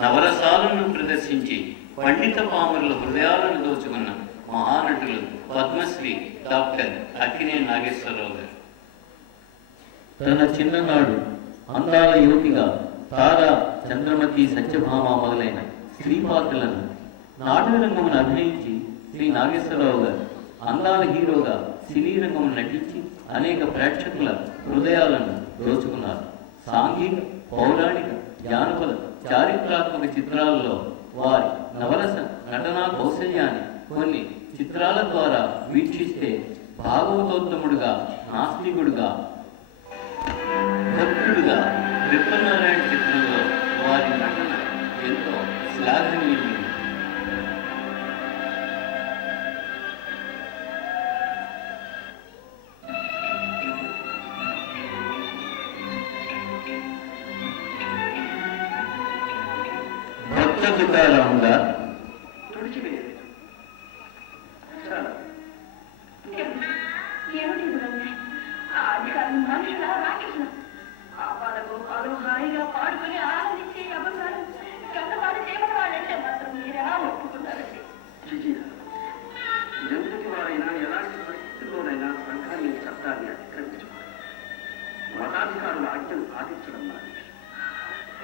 నవరసాలను ప్రదర్శించి పండిత పామరుల హృదయాలను దోచుకున్న మహానటులు పద్మశ్రీ డాక్టర్ అక్కినేని నాగేశ్వరరావు గారు. తన చిన్ననాడు అందాల యువతిగా తారా, చంద్రమతి, సత్యభామ మొదలైన స్త్రీ పాత్రలను నాటక రంగమును అభినయించి శ్రీ నాగేశ్వరరావు గారు అందాల హీరోగా సినీ రంగమును నటించి అనేక ప్రేక్షకుల హృదయాలను దోచుకున్నారు. సాంఘిక, పౌరాణిక, జానపద, చారిత్రాత్మక చిత్రాలలో వారి నవరస నటనా కౌశల్యాన్ని కొన్ని చిత్రాల ద్వారా వీక్షిస్తే భాగవతోత్తముడుగా, నాస్తికుడుగా, భక్తుడుగా విప్రనారాయణ చిత్రంలో వారి నటన ఎంతో శ్లాఘనీయమైంది. భక్త తుకారాముగా హాయిగా పాడుకుని ఆనందించి అభిమానం కన్నవాడు చేయమని వాళ్ళంటే మాత్రం మీరెలా ఒప్పుకున్నారండి? ఎంతటి వారైనా ఎలాంటి పరిస్థితుల్లోనైనా సంఘాన్ని చట్టాన్ని అతిక్రమించుకోవాలి. మతాధికారుల ఆజ్ఞను పాటించడం మాది.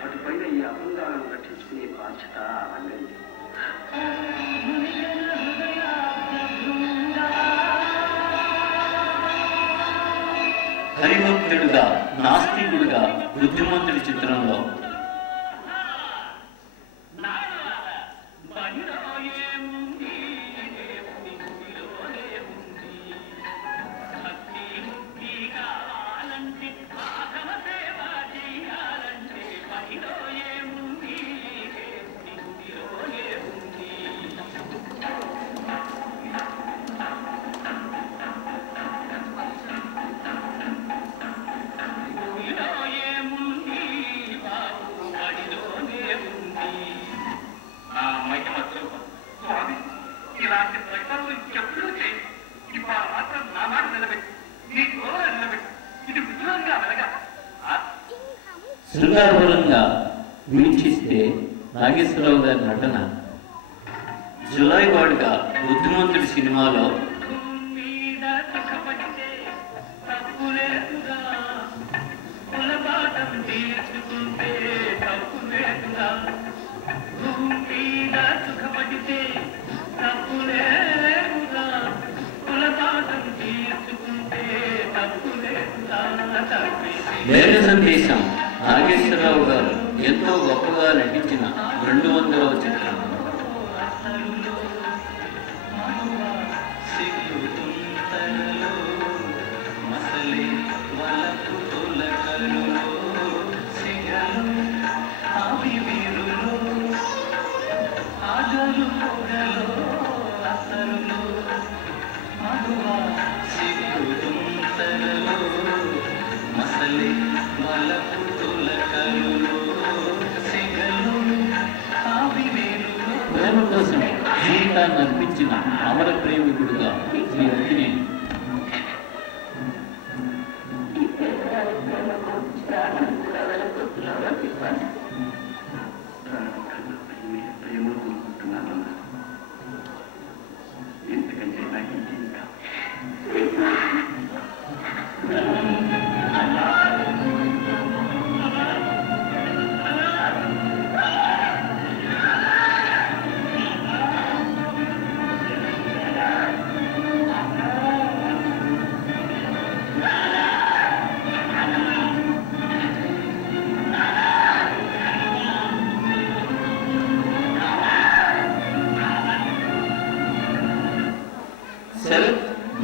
అటుపైన ఈ అభంగాలను రక్షించుకునే బాధ్యత రంగంది. హరిభక్తుడుగా, నాస్తికుడుగా, బుద్ధిమంతుడి చిత్రంలో శృంగారపరంగా వీక్షిస్తే నాగేశ్వరరావు గారి నటన జులై వాడుగా బుద్ధిమంతుడి సినిమాలో వేద సందేశం నాగేశ్వరరావు గారు ఎంతో గొప్పగా నటించిన 200వ చిత్రం. ప్రేమ కోసం జీవితాన్ని అర్పించిన అమర ప్రేమికుడుగా శ్రీ అక్కినేని. ఎందుకంటే నాకు ఇంటి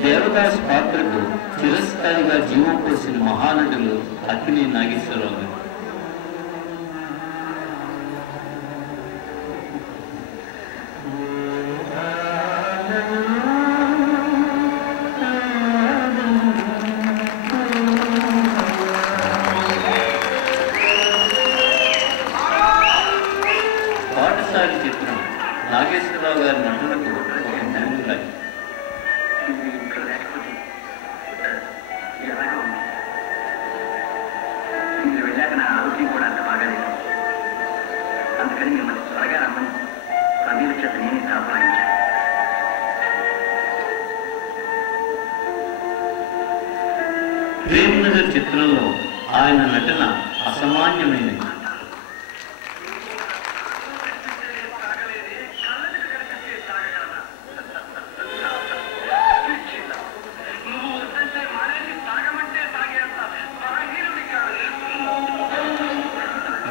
దేవదాస్ పాత్రకు చిరస్థాయిగా జీవం పోసిన మహానటులు అక్కినేని నాగేశ్వరరావు గారు. పాఠశాల చిత్రం నాగేశ్వరరావు గారి నటనకు ఒక మైలురాయి. వెళ్ళాక నా ఆరోగ్యం కూడా అంత బాగాలేదు. అందుకని అందుకని మిమ్మల్ని త్వరగా రమ్మని కవిల చేత నేను కాపాడించాను. ప్రేమ్నగర్ చిత్రంలో ఆయన నటన అసామాన్యమైనది.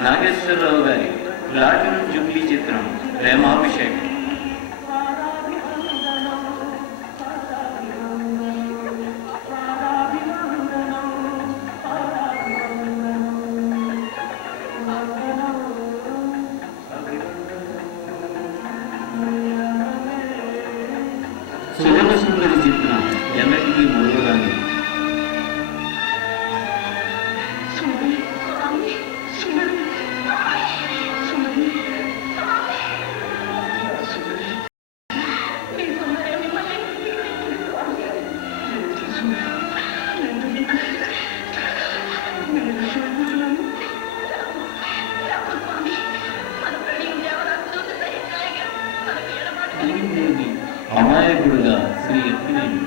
నాగేశ్వరరావు గారి ప్లాటినం జూబ్లీ చిత్రం ప్రేమాభిషేకం. సువర్ణ సుందరి చిత్రం ఎన్నటికీ మరువరాని. అమాయకుడుగా శ్రీ ఎత్తినేని.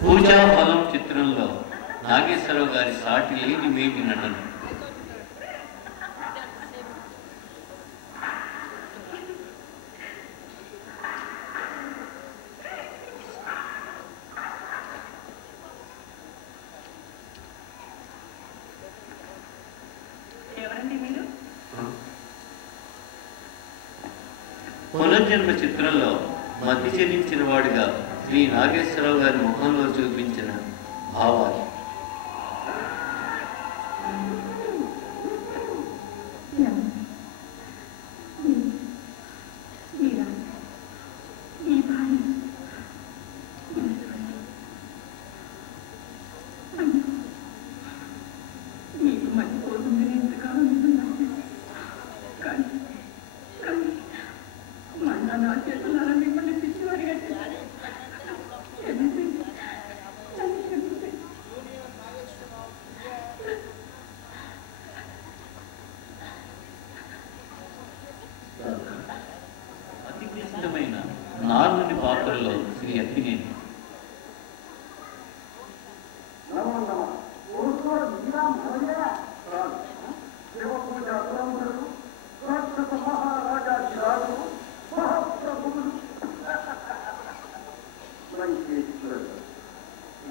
పూజాఫలం చిత్రంలో నాగేశ్వరరావు గారి సాటి లేని మేటి నటన. పునర్జన్మ చిత్రంలో మతి చెల్లించిన వాడిగా శ్రీ నాగేశ్వరరావు గారి ముఖంలో చూపించిన భావాలు. అతి క్లిష్టమైన నార్మని పాత్రలో శ్రీ ఎత్తినేని.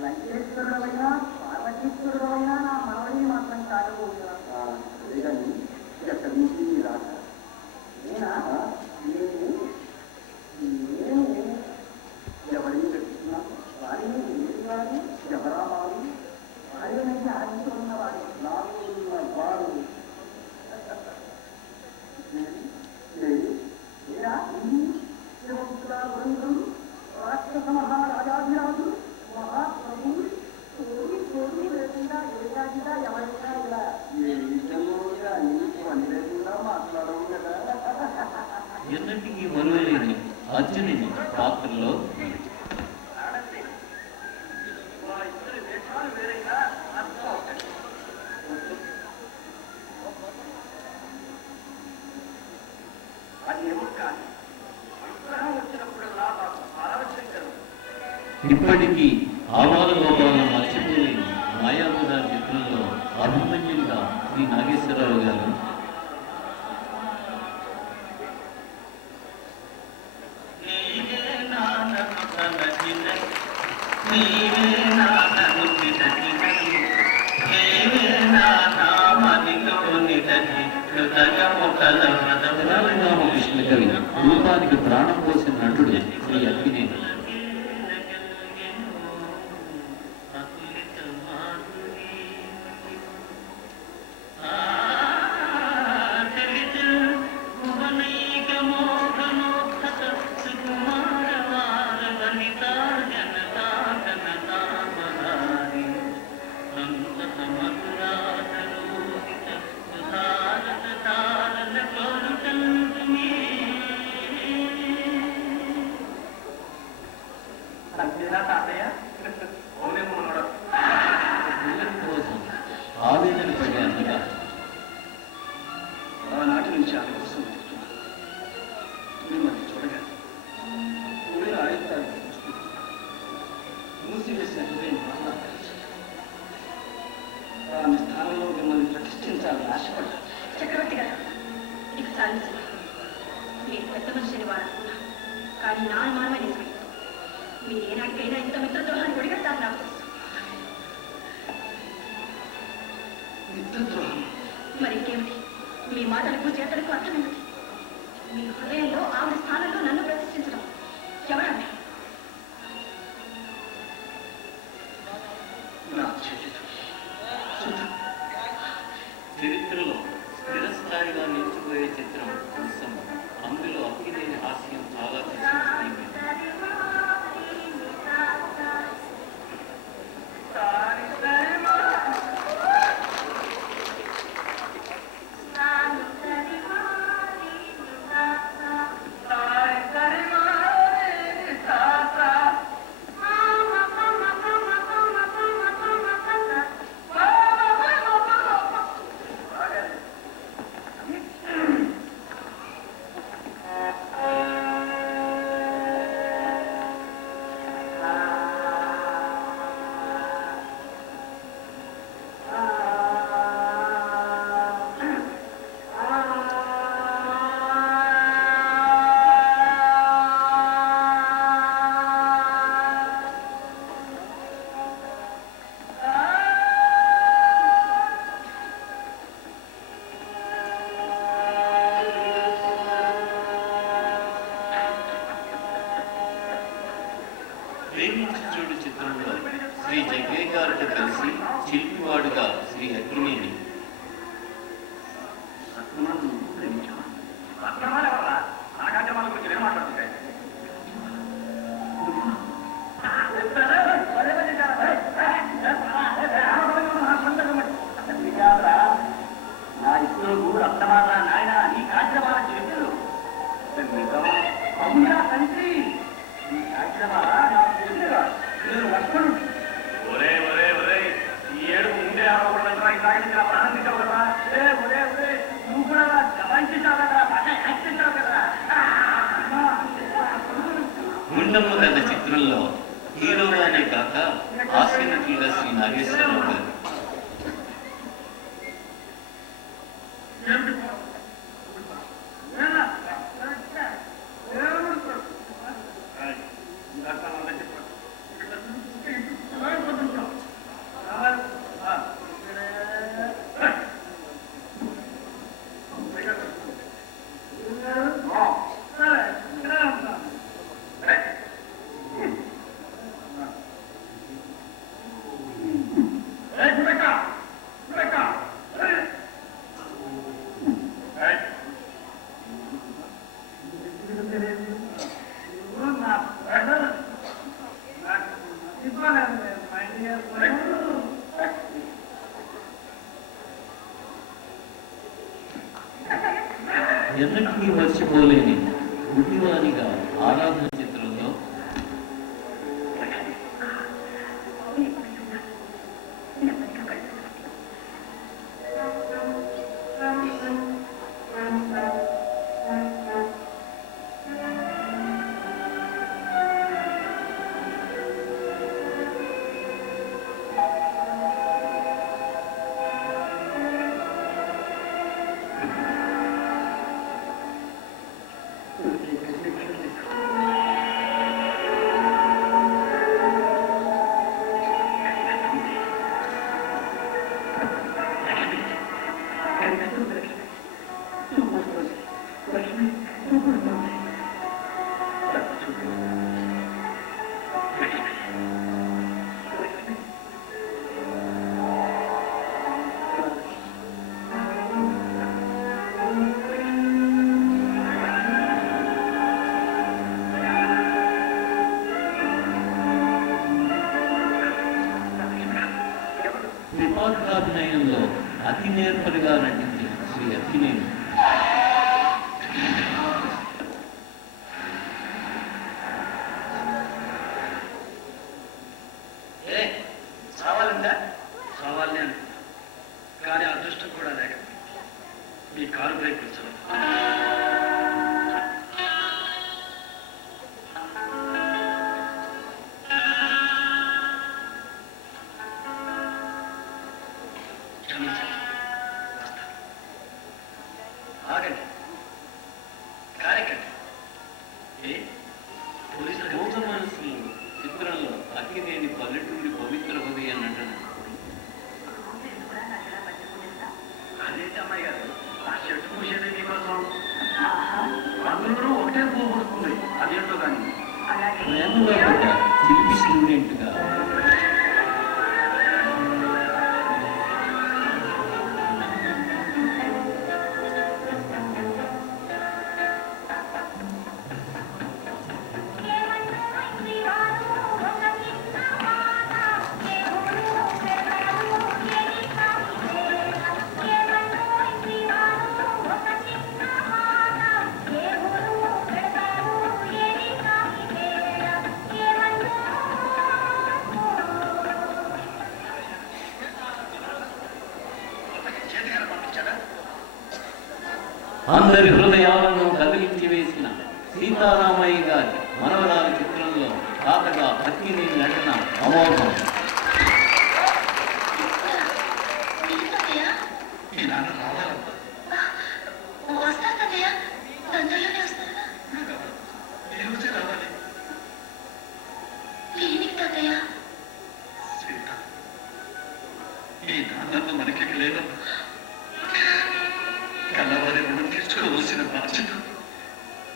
లంకేశ్వరుడైనా పార్వతీశ్వరుడైనా నా మనవడి మాత్రం కాకపోతున్నా ఎక్కడి నుంచి రాక నేనా నేను ఎవరిని చెప్తున్నా వారిని ఏది వారు ఎవరా వారు వారినైతే ఆడించుకున్న వారు నాకు ఉన్న వారు శివపుత్ర వరుణుడు రాక్షస మహారాజాధిరాజు మహాప్రభు తోడి తోడు లేకుండా ఏకాదిగా ఎవరైనా ఇలా ఏ విషయంలోగా నీకు పని లేకుండా మాట్లాడవు కదా. ఎన్నటికీ మరువలేని అర్జునుని పాత్రలో ఇప్పటికీ ఆవాల గోపాలను మర్చిపోలేని మాయా అభిమన్యులుగా శ్రీ నాగేశ్వరరావు గారు, రామకృష్ణ కవి రూపానికి ప్రాణం పోసిన నటుడు శ్రీ అక్కినేని, ఆవేదన పడే అన్నగా ఆనాటి నుంచి ఆమె కోసం మిమ్మల్ని చూడగా ఊళ్ళో ఆయుధాలు మూసివేసిన హృదయం ఆమె స్థానంలో మిమ్మల్ని ప్రతిష్ఠించాలని ఆశపడ్డా. చక్రవర్తి గారు, ఇక సాధించండి. మీరు పెద్ద మనిషిని వాడుకున్నా కానీ నా అనుమానమే నిజమే. మీరు ఏనాటికైనా ఇంత మిత్రద్రోహాన్ని ఒడిగడతారు నాకు తెలుసు. మిత్రద్రోహం మరి ఇంకేమిటి? మీ మాటలకు చేతలకు అర్థం ఏమిటి? మీ హృదయంలో ఆవిడ స్థానంలో నన్ను ప్రతిష్ఠించడం ఎవరన్నా? నా చెల్లెలు చరిత్రలో స్థిరస్థాయిగా నిలిచిపోయే చిత్రం ఉత్సవం. అందులో అక్కినేని హాస్యం చాలా ప్రశంసనీయమైనది. ప్రేమించుడు చిత్రంలో శ్రీ జగ్గయ్య గారితో కలిసి శిల్పివాడుగా శ్రీ అక్కినేని, నా ఇద్దరు రక్తమారా నాయన నీ కాశ్రమాల చెల్లెలు అవునా తండ్రి, నీ కాశ్రమాల నా చెల్లెలు నేను లక్ష్మణుడు. ఒరే ఒరే ఒరే, ఈ ఏడు ముందే ఆడకూడదంటరా, ఈ సాగించిన ప్రారంభించావు కదా. ఒరే ఒరే, నువ్వు కూడా గమనించావు కదా, యాక్ట్ చేసావు కదా. గుండమ్మ కథ చిత్రంలో హీరోగానే కాక హాస్య నటులుగా శ్రీ నాగేశ్వరరావు గారు, ఎన్నటికీ మర్చిపోలేని గుడ్డివానిగా ఆరాధన చిత్రంలో త్రిపాఠాభినయంలో అతి నేర్పరిగా నటించిన శ్రీ అక్కినేని. చావాలందా? చావాలని అని, కానీ అదృష్టం కూడా లేక మీ కారు బ్రేక్ కూర్చోండి. ఆగండి, కారెక్కండి. భోగ మనసులు చిత్రంలో అక్కినేని పల్లెటూరి పవిత్ర హృదయం నటన. అదేంటి అమ్మాయి గారు, ఆ షర్ట్ పూసేది మీకోసం. అందులో ఒకటే పోగొడుతుంది, అదేంటో కానీ. ప్రేమలో కూడా చిలిపి స్టూడెంట్గా అందరి హృదయాలను కదిలించి వేసిన సీతారామయ్య గారి మనవరాలి చిత్రంలో తాతగా అక్కినేని నటన అమోఘం. ఈ నాన్నమ్మ మనకి లేదు, కన్నవారి రుణం తీర్చుకోవలసిన బాధ్యత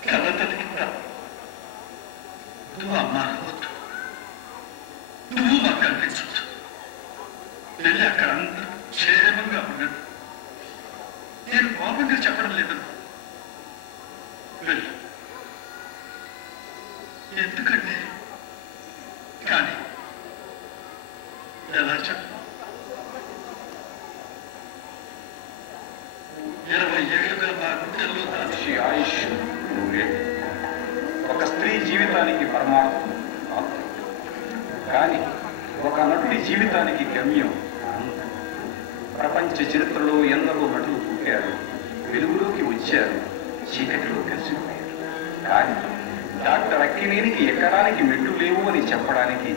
కన్నతనికి కూడా. నువ్వు అమ్మ అనవద్దు, నువ్వు మాకు కనిపించవద్దు. వెళ్ళి అక్కడ అందరూ క్షేమంగా ఉండదు. నేను కోపంగా చెప్పడం లేదు, వెళ్ళు. ఎందుకంటే కానీ ఎలా చెప్పు, 20 ఏళ్ళుగా నా గుండెల్లో మనిషి ఆయుష్ నూరేళ్ళు. ఒక స్త్రీ జీవితానికి పరమార్థం ఆత్మ. కానీ ఒక నటుడి జీవితానికి గమ్యం ఆనందం. ప్రపంచ చరిత్రలో ఎందరో నటులు పుట్టారు, వెలుగులోకి వచ్చారు, చీకటిలో కలిసిపోయారు. కానీ డాక్టర్ అక్కినేనికి ఎక్కడానికి మెట్టు లేవు అని చెప్పడానికి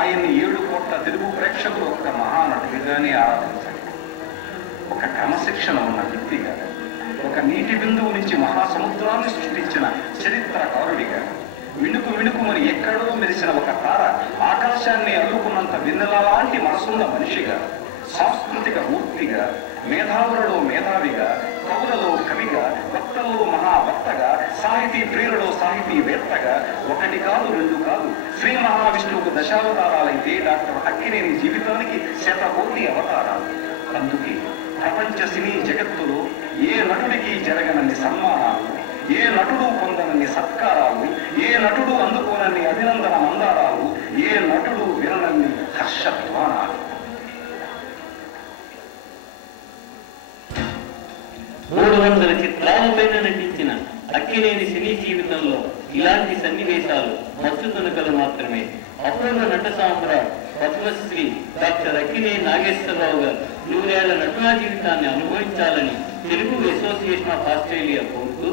ఆయన్ని 7 కోట్ల తెలుగు ప్రేక్షకులు ఒక్క మహానటుడిగానే ఆరాధించారు. ఒక క్రమశిక్షణ ఉన్న వ్యక్తిగా, ఒక నీటి బిందువు నుంచి మహాసముద్రాన్ని సృష్టించిన చరిత్రకారుడిగా, మిణుకు మిణుకుమని ఎక్కడో మెరిసిన ఒక తార ఆకాశాన్ని అల్లుకున్నంత వెన్నెల లాంటి మనసున్న మనిషిగా, సాంస్కృతిక మూర్తిగా, మేధావులలో మేధావిగా, కవులలో కవిగా, వక్తల్లో మహావక్తగా, సాహితీ ప్రియులలో సాహితీవేత్తగా, 1 కాదు 2 కాదు, శ్రీ మహావిష్ణువుకు దశావతారాలైతే డాక్టర్ అక్కినేని జీవితానికి 100 కోటి అవతారాలు. అందుకే ప్రపంచ సినీ జగత్తులో ఏ నటుడికి జరగనన్ని సన్మానాలు, ఏ నటుడు పొందనన్ని సత్కారాలు, ఏ నటుడు అందుకోనన్ని అభినందన మందారాలు, ఏ నటుడు విననన్ని హర్షధ్వానాలు. 300 చిత్రాలపైన నటించిన అక్కినేని సినీ జీవితంలో ఇలాంటి సన్నివేశాలు మచ్చుతునకలు మాత్రమే. అపూర్వ నట సామ్రాట్ పద్మశ్రీ డాక్టర్ అక్కినేని నాగేశ్వరరావు గారు 100 ఏళ్ల నటనా జీవితాన్ని అనుభవించాలని తెలుగు అసోసియేషన్ ఆఫ్ ఆస్ట్రేలియా కోరుతూ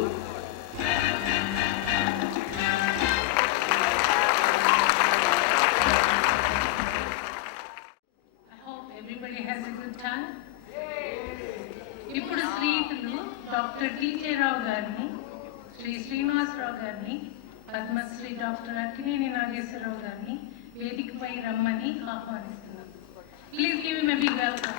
ఇప్పుడు స్నేహితులు డాక్టర్ టీకే రావు గారిని, శ్రీ శ్రీనివాసరావు గారిని, పద్మశ్రీ డాక్టర్ అక్కినేని నాగేశ్వరరావు గారిని వేదికపై రమ్మని ఆహ్వానిస్తున్నాం. Please give him a big welcome.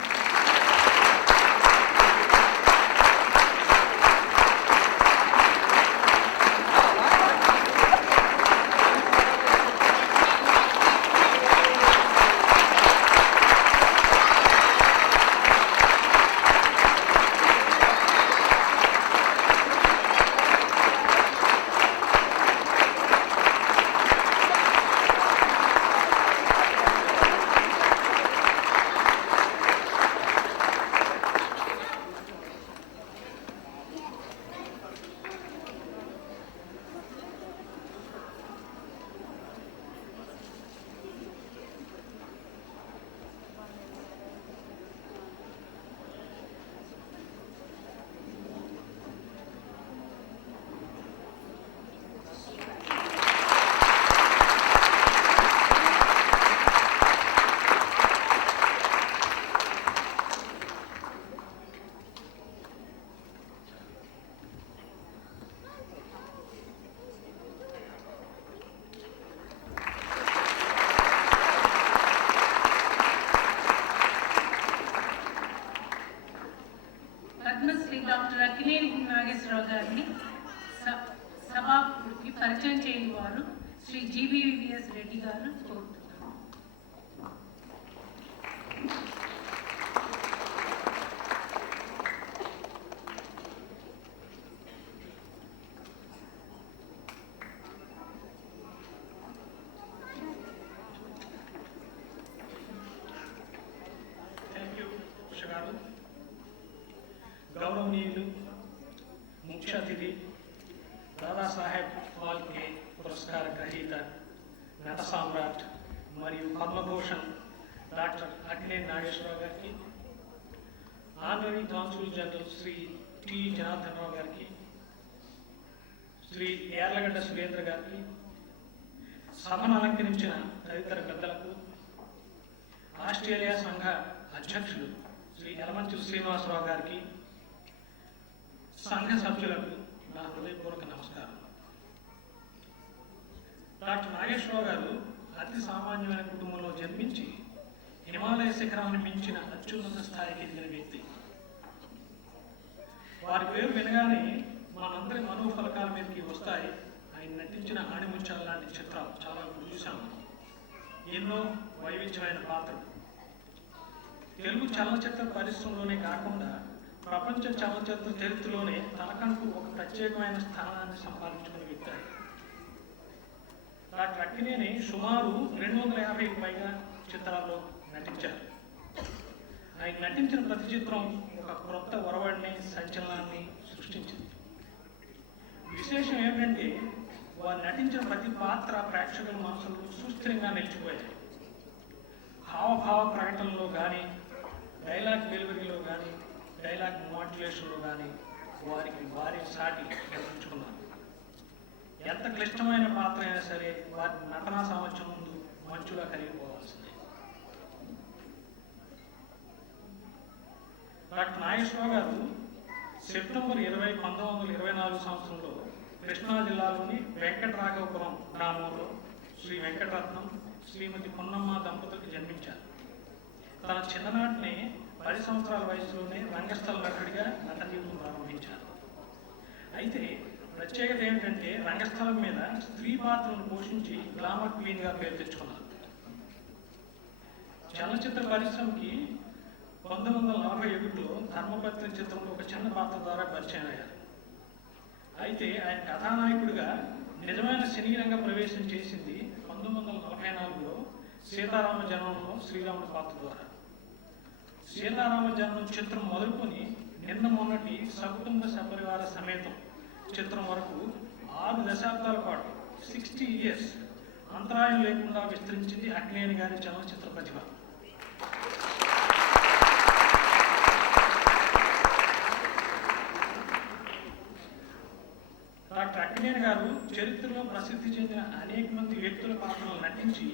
పరిచయం చేయని వారు శ్రీ GVVS రెడ్డి గారు కోరుతున్నాను. గౌరవనీయులు ముఖ్య అతిథి దాదాసాహెబ్ ఫాల్కే పురస్కార గ్రహీత నట సామ్రాట్ మరియు పద్మభూషణ్ డాక్టర్ అక్కినేని నాగేశ్వరరావు గారికి, honorary consul general Shri T Janardhan Rao గారికి, శ్రీ యార్లగడ్డ సురేంద్ర గారికి, సభను అలంకరించిన తదితర పెద్దలకు, ఆస్ట్రేలియా సంఘ అధ్యక్షులు శ్రీ యలమంచిలి శ్రీనివాసరావు గారికి, సంఘ సభ్యులకు నా హృదయపూర్వక నమస్కారం. డాక్టర్ నాగేశ్వరరావు గారు అతి సామాన్యమైన కుటుంబంలో జన్మించి హిమాలయ శిఖరాన్ని మించిన అత్యున్నత స్థాయికి ఎదిగిన వ్యక్తి. వారి పేరు వినగానే మనందరి మనోఫలకాల మీదకి వస్తాయి. ఆయన నటించిన ఆణిముత్యాల లాంటి చిత్రాలు చాలా చూశాము. ఎన్నో వైవిధ్యమైన పాత్రలు తెలుగు చలనచిత్ర పరిశ్రమలోనే కాకుండా ప్రపంచ చలనచిత్ర చరిత్రలోనే తనకంటూ ఒక ప్రత్యేకమైన స్థానాన్ని సంపాదించుకున్న వ్యక్తి. డాక్టర్ అక్కినేని సుమారు 250కి పైగా చిత్రాల్లో నటించారు. ఆయన నటించిన ప్రతి చిత్రం ఒక క్రొత్త ఒరవడిని, సంచలనాన్ని సృష్టించింది. విశేషం ఏమిటంటే వారు నటించిన ప్రతి పాత్ర ప్రేక్షకుల మనసులో సుస్థిరంగా నిలిచిపోయాయి. హావభావ ప్రకటనలో కానీ, డైలాగ్ డెలివరీలో కానీ, డైలాగ్ మోడ్యులేషన్లో కానీ వారికి వారి సాటి కల్పించుకున్నారు. ఎంత క్లిష్టమైన పాత్ర అయినా సరే వారి నటనా సామర్థ్యం ముందు మంచుగా కలిగిపోవాల్సిందే. డాక్టర్ నాగేశ్వరరావు గారు సెప్టెంబర్ 20, 1924 సంవత్సరంలో కృష్ణా జిల్లాలోని వెంకటరాఘవపురం గ్రామంలో శ్రీ వెంకటరత్నం, శ్రీమతి పొన్నమ్మ దంపతులకు జన్మించారు. తన చిన్ననాటినే 10 సంవత్సరాల వయసులోనే రంగస్థల నటుడిగా నట జీవితం ప్రారంభించారు. అయితే ప్రత్యేకత ఏమిటంటే రంగస్థలం మీద స్త్రీ పాత్రను పోషించి గ్లామర్ క్వీన్గా పేరు తెచ్చుకున్నారు. చలనచిత్ర పరిశ్రమకి 1941లో ధర్మపత్ని చిత్రంలో ఒక చిన్న పాత్ర ద్వారా పరిచయం అయ్యారు. అయితే ఆయన కథానాయకుడిగా నిజమైన సినీ రంగ ప్రవేశం చేసింది 1944లో సీతారామ జననంలో శ్రీరాముడి పాత్ర ద్వారా. సీతారామ జననం చిత్రం మొదలుకొని నిన్న మొన్నటి సకుటుంబ సపరివార సమేతం చిత్రం వరకు 6 దశాబ్దాల పాటు 60 years అంతరాయం లేకుండా విస్తరించింది అక్కినేని గారి చలనచిత్ర ప్రతిభ. డాక్టర్ అక్కినేని గారు చరిత్రలో ప్రసిద్ధి చెందిన అనేక మంది వ్యక్తుల పాత్రలు నటించి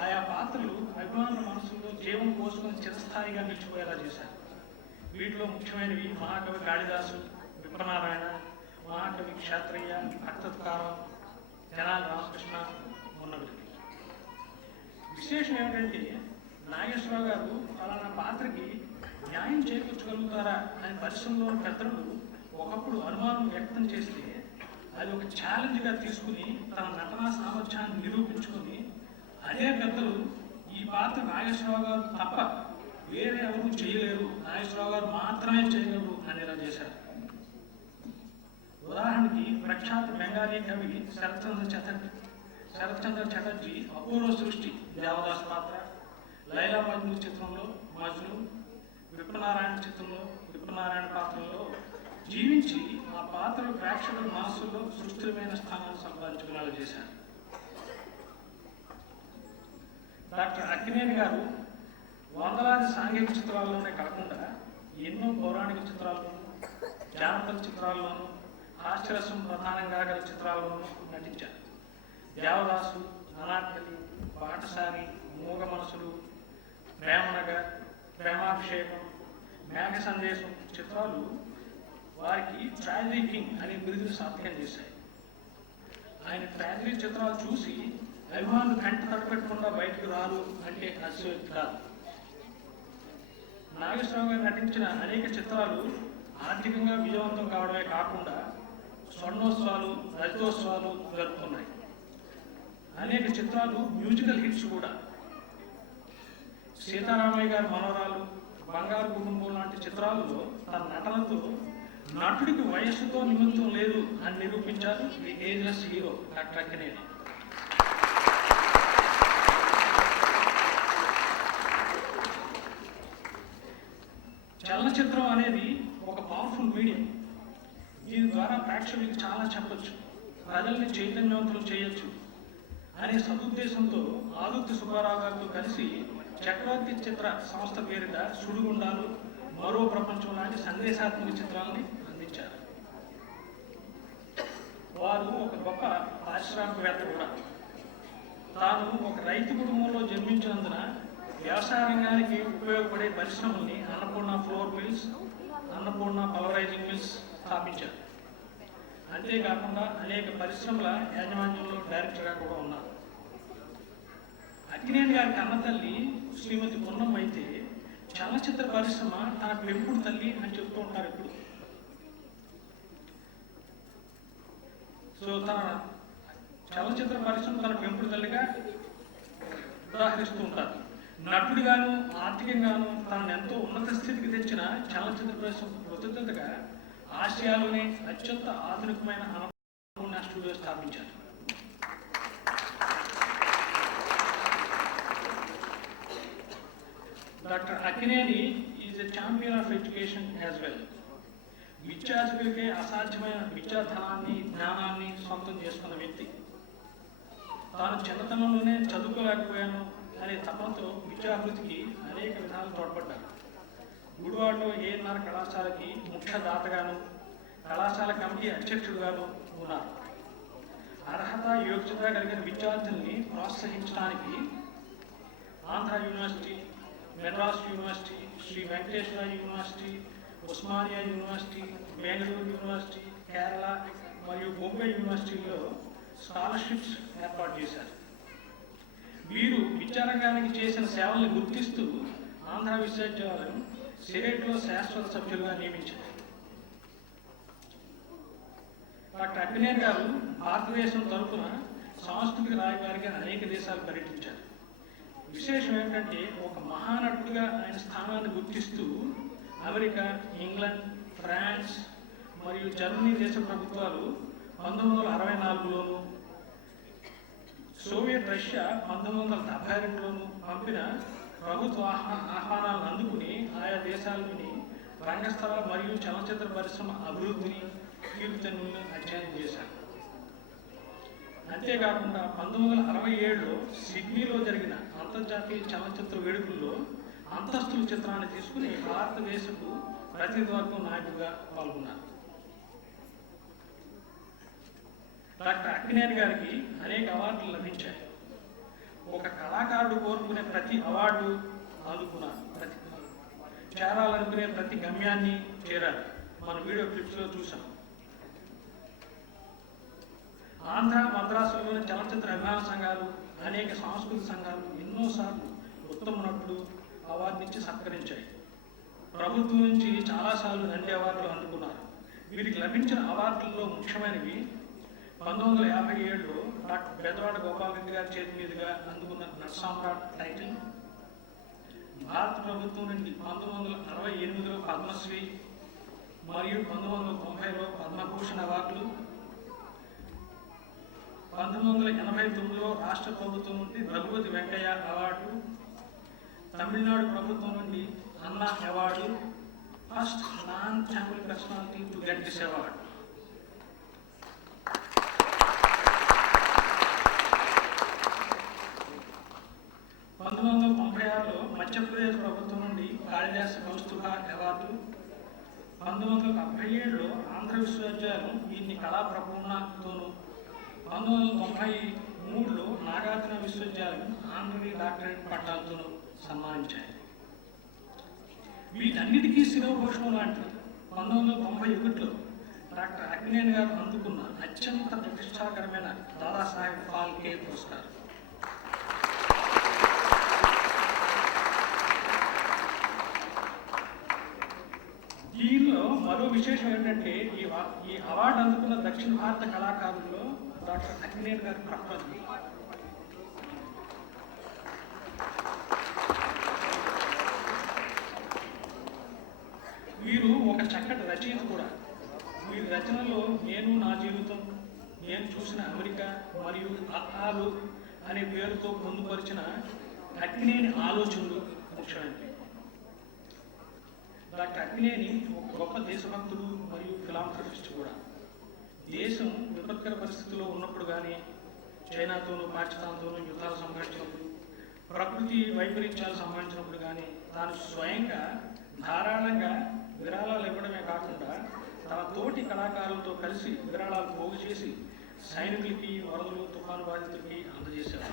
ఆయా పాత్రలు అభిమానుల మనసుల్లో జీవం పోసుకొని చిరస్థాయిగా నిలిచిపోయేలా చేశారు. వీటిలో ముఖ్యమైనవి మహాకవి కాళిదాసు, విప్రనారాయణ, మహాకవి క్షేత్రయ్య, భక్తత్కారం, తెనాలి రామకృష్ణ ఉన్నవి. విశేషం ఏమిటంటే నాగేశ్వరరావు గారు ఫలానా పాత్రకి న్యాయం చేకూర్చగలుగుతారా అని పరిశ్రమలోని పెద్దలు ఒకప్పుడు అనుమానం వ్యక్తం చేస్తే అది ఒక ఛాలెంజ్గా తీసుకుని తన నటనా సామర్థ్యాన్ని నిరూపించుకొని అదే పెద్దలు ఈ పాత్ర నాగేశ్వరరావు గారు తప్ప వేరే ఎవరు చేయలేరు, నాగేశ్వరరావు గారు మాత్రమే చేయగలరు అనేలా చేశారు. ఉదాహరణకి ప్రఖ్యాత బెంగాలీ కవి శరత్చంద్ర చటర్జీ అపూర్వ సృష్టి దేవదాస్ పాత్ర, లైలా మజ్ను చిత్రంలో మజ్ను, విప్రనారాయణ చిత్రంలో విప్రనారాయణ పాత్రలో జీవించి ఆ పాత్రలు ప్రేక్షకుల మనస్సులో సుస్థిరమైన స్థానాన్ని సంపాదించుకునేలా చేశారు. డాక్టర్ అక్కినేని గారు వందలాది సాంఘిక చిత్రాల్లోనే కాకుండా ఎన్నో పౌరాణిక చిత్రాల్లోనూ, జానపద చిత్రాల్లోనూ, హాస్యరసం ప్రధానంగా గల చిత్రాల్లోనూ నటించారు. దేవదాసు, అనార్కలి, పాఠశాలి, మూగ మనసులు, ప్రేమనగర్, ప్రేమాభిషేకం, మేఘ సందేశం చిత్రాలు వారికి ట్రాజడీ కింగ్ అనే బిరుదును సార్థకం చేశాయి. ఆయన ట్రాజడీ చిత్రాలు చూసి అభిమానులు కంట తట్టపెట్టకుండా బయటకు రారు అంటే అతిశయోక్తి కాదు. నాగేశ్వరరావు గారు నటించిన అనేక చిత్రాలు ఆర్థికంగా విజయవంతం కావడమే కాకుండా స్వర్ణోత్సవాలు, రజతోత్సవాలు జరుపుకున్నాయి. అనేక చిత్రాలు మ్యూజికల్ హిట్స్ కూడా. సీతారామయ్య గారి మనవరాలు, బంగారు కుటుంబం లాంటి చిత్రాల్లో తన నటనతో నటుడికి వయస్సుతో నిమిత్తం లేదు అని నిరూపించారు the ageless hero doctor Akkineni. చలనచిత్రం అనేది ఒక పవర్ఫుల్ మీడియం. దీని ద్వారా ప్రేక్షకులకు చాలా చెప్పచ్చు, ప్రజల్ని చైతన్యవంతులు చేయొచ్చు అనే సదుద్దేశంతో ఆదుర్తి సుబ్బారావు గారితో కలిసి చక్రవర్తి చిత్ర సంస్థ పేరిట సుడిగుండాలు, మరో ప్రపంచం లాంటి సందేశాత్మక చిత్రాలని అందించారు. వారు ఒక గొప్ప పారిశ్రామికవేత్త కూడా. తాను ఒక రైతు కుటుంబంలో జన్మించినందున వ్యవసాయ రంగానికి ఉపయోగపడే పరిశ్రమల్ని Annapurna flour mills, Annapurna pulverising mills స్థాపించారు. అంతేకాకుండా అనేక పరిశ్రమల యాజమాన్యంలో డైరెక్టర్గా కూడా ఉన్నారు. అక్కినేని గారి కన్నతల్లి శ్రీమతి పొన్నం అయితే చలనచిత్ర పరిశ్రమ తన పెంపుడు తల్లి అని చెప్తూ ఉంటారు ఇప్పుడు. సో తన చలనచిత్ర పరిశ్రమ తన పెంపుడు తల్లిగా ఉదాహరిస్తూ ఉంటారు. నటుడిగాను, ఆర్థికంగాను తనను ఎంతో ఉన్నత స్థితికి తెచ్చిన చలనచిత్ర పరిశ్రమ కృతజ్ఞతగా ఆసియాలోనే అత్యంత ఆధునికమైన అన్నపూర్ణ స్టూడియో స్థాపించారు. Doctor Akkineni is a champion of education as well. విద్యార్థులకే అసాధ్యమైన విద్యాధనాన్ని, జ్ఞానాన్ని సొంతం చేసుకున్న వ్యక్తి. తాను చిన్నతనంలోనే చదువుకోలేకపోయాను అనే తపనతో విద్యాభివృద్ధికి అనేక విధాలు తోడ్పడ్డారు. గుడివాడలో ఏఎన్ఆర్ కళాశాలకి ముఖ్య దాతగాను, కళాశాల కమిటీ అధ్యక్షుడుగాను ఉన్నారు. అర్హత, యోగ్యత కలిగిన విద్యార్థుల్ని ప్రోత్సహించడానికి Andhra university, Madras university, Sri Venkateswara university, Osmania university, Bengaluru university, Kerala మరియు బొంబే యూనివర్సిటీల్లో స్కాలర్షిప్స్ ఏర్పాటు చేశారు. వీరు విద్యారంగానికి చేసిన సేవల్ని గుర్తిస్తూ ఆంధ్ర విశ్వవిద్యాలయం సెనేట్లో శాశ్వత సభ్యులుగా నియమించారు. డాక్టర్ అక్కినేని గారు భారతదేశం తరఫున సాంస్కృతిక రాయబారిగా అనేక దేశాలు పర్యటించారు. విశేషం ఏంటంటే ఒక మహానటుడిగా ఆయన స్థానాన్ని గుర్తిస్తూ అమెరికా, ఇంగ్లాండ్, ఫ్రాన్స్ మరియు జర్మనీ దేశ ప్రభుత్వాలు 1964లోను, సోవియట్ రష్యా 1972లోను పంపిన ప్రభుత్వ ఆహ్వానాలను అందుకుని ఆయా దేశాల్లోని రంగస్థల మరియు చలనచిత్ర పరిశ్రమ అభివృద్ధిని, కీర్తనలను అధ్యయనం చేశారు. అంతేకాకుండా 1967లో సిడ్నీలో జరిగిన అంతర్జాతీయ చలనచిత్ర వేడుకల్లో అంతస్తుల చిత్రాన్ని తీసుకుని భారతదేశపు ప్రతినిధివర్గం నాయకుడిగా పాల్గొన్నారు. డాక్టర్ అక్కినేని గారికి అనేక అవార్డులు లభించాయి. ఒక కళాకారుడు కోరుకునే ప్రతి అవార్డు అందుకున్నారు. చేరాలనుకునే ప్రతి గమ్యాన్ని చేరారు. మన వీడియో క్లిప్స్లో చూసాం. ఆంధ్ర, మద్రాసులోని చలనచిత్ర అభిమాన సంఘాలు, అనేక సాంస్కృతిక సంఘాలు ఎన్నోసార్లు ఉత్తమ నటుడు అవార్డు ఇచ్చి సత్కరించాయి. ప్రభుత్వం నుంచి చాలాసార్లు నంది అవార్డులు అందుకున్నారు. వీరికి లభించిన అవార్డుల్లో ముఖ్యమైనవి 1957లో డాక్టర్ బెదవాడ గోపాలరెడ్డి గారి చేతి మీదుగా అందుకున్న నటసామ్రాట్ టైటిల్, భారత ప్రభుత్వం నుండి 1968లో పద్మశ్రీ మరియు 1990లో పద్మభూషణ్ అవార్డులు, 1989లో రాష్ట్ర ప్రభుత్వం నుండి రఘుపతి వెంకయ్య అవార్డు, తమిళనాడు ప్రభుత్వం నుండి అన్నా award, first non Tamil personality to get this award. Madhya Pradesh ప్రభుత్వం నుండి కాళిదాస కౌస్తుభ అవార్డు, 1977లో ఆంధ్ర విశ్వవిద్యాలయం వీరిని కళా ప్రపూర్ణతోనూ, 1993లో నాగార్జున విశ్వవిద్యాలయం ఆనరీ డాక్టరేట్ పట్టాలతోనూ సన్మానించాయి. వీటన్నిటికీ శిరోభూషణం లాంటి 1991లో డాక్టర్ అక్కినేని గారు అందుకున్న అత్యంత ప్రతిష్టాకరమైన దాదాసాహెబ్ ఫాల్కే పురస్కారం. దీనిలో మరో విశేషం ఏంటంటే ఈ అవార్డు అందుకున్న దక్షిణ భారత కళాకారుల్లో డాక్టర్ అక్కినేని గారి ప్రప్రథమ. వీరు ఒక చక్కటి రచయిత కూడా. వీరి రచనలో నేను నా జీవితం, నేను చూసిన అమెరికా మరియు అహాలు అనే పేరుతో పొందుపరిచిన అక్కినేని ఆలోచనలు ముఖ్యమైనవి. డాక్టర్ అక్కినేని ఒక గొప్ప దేశభక్తుడు మరియు ఫిలాంథ్రపిస్ట్ కూడా. దేశం విపత్కర పరిస్థితుల్లో ఉన్నప్పుడు కానీ, చైనాతోనూ పాకిస్తాన్తోనూ యుద్ధాలు సంభవించినప్పుడు, ప్రకృతి వైపరీత్యాలు సంభవించినప్పుడు కానీ తాను స్వయంగా ధారాళంగా విరాళాలు ఇవ్వడమే కాకుండా తన తోటి కళాకారులతో కలిసి విరాళాలు పోగు చేసి సైనికులకి, వరదలు, తుఫాను బాధితులకి అందజేశారు.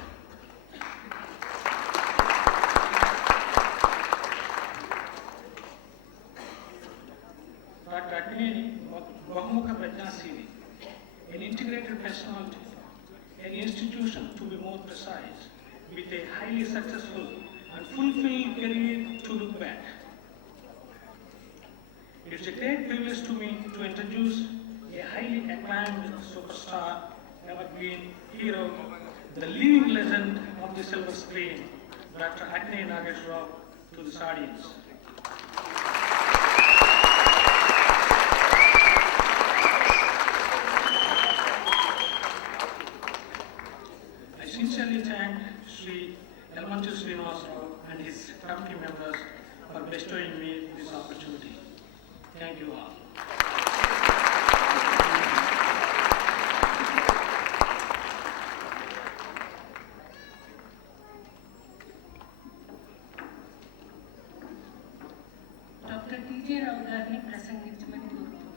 డాక్టర్ అక్కినేని బహుముఖ ప్రజ్ఞాశీలి, an integrated personality, an institution to be more precise, with a highly successful and fulfilled career to look back. It's a great privilege to me to introduce a highly acclaimed superstar, evergreen hero, the living legend of the silver screen, Dr. Akkineni Nageshwar Rao, to this audience. I sincerely thank Sri Yalamanchi Srinivas Rao and his committee members for bestowing me this opportunity. Thank you all. Doctor TJ Rao గారిని ప్రసంగించమని కోరుతున్నాను.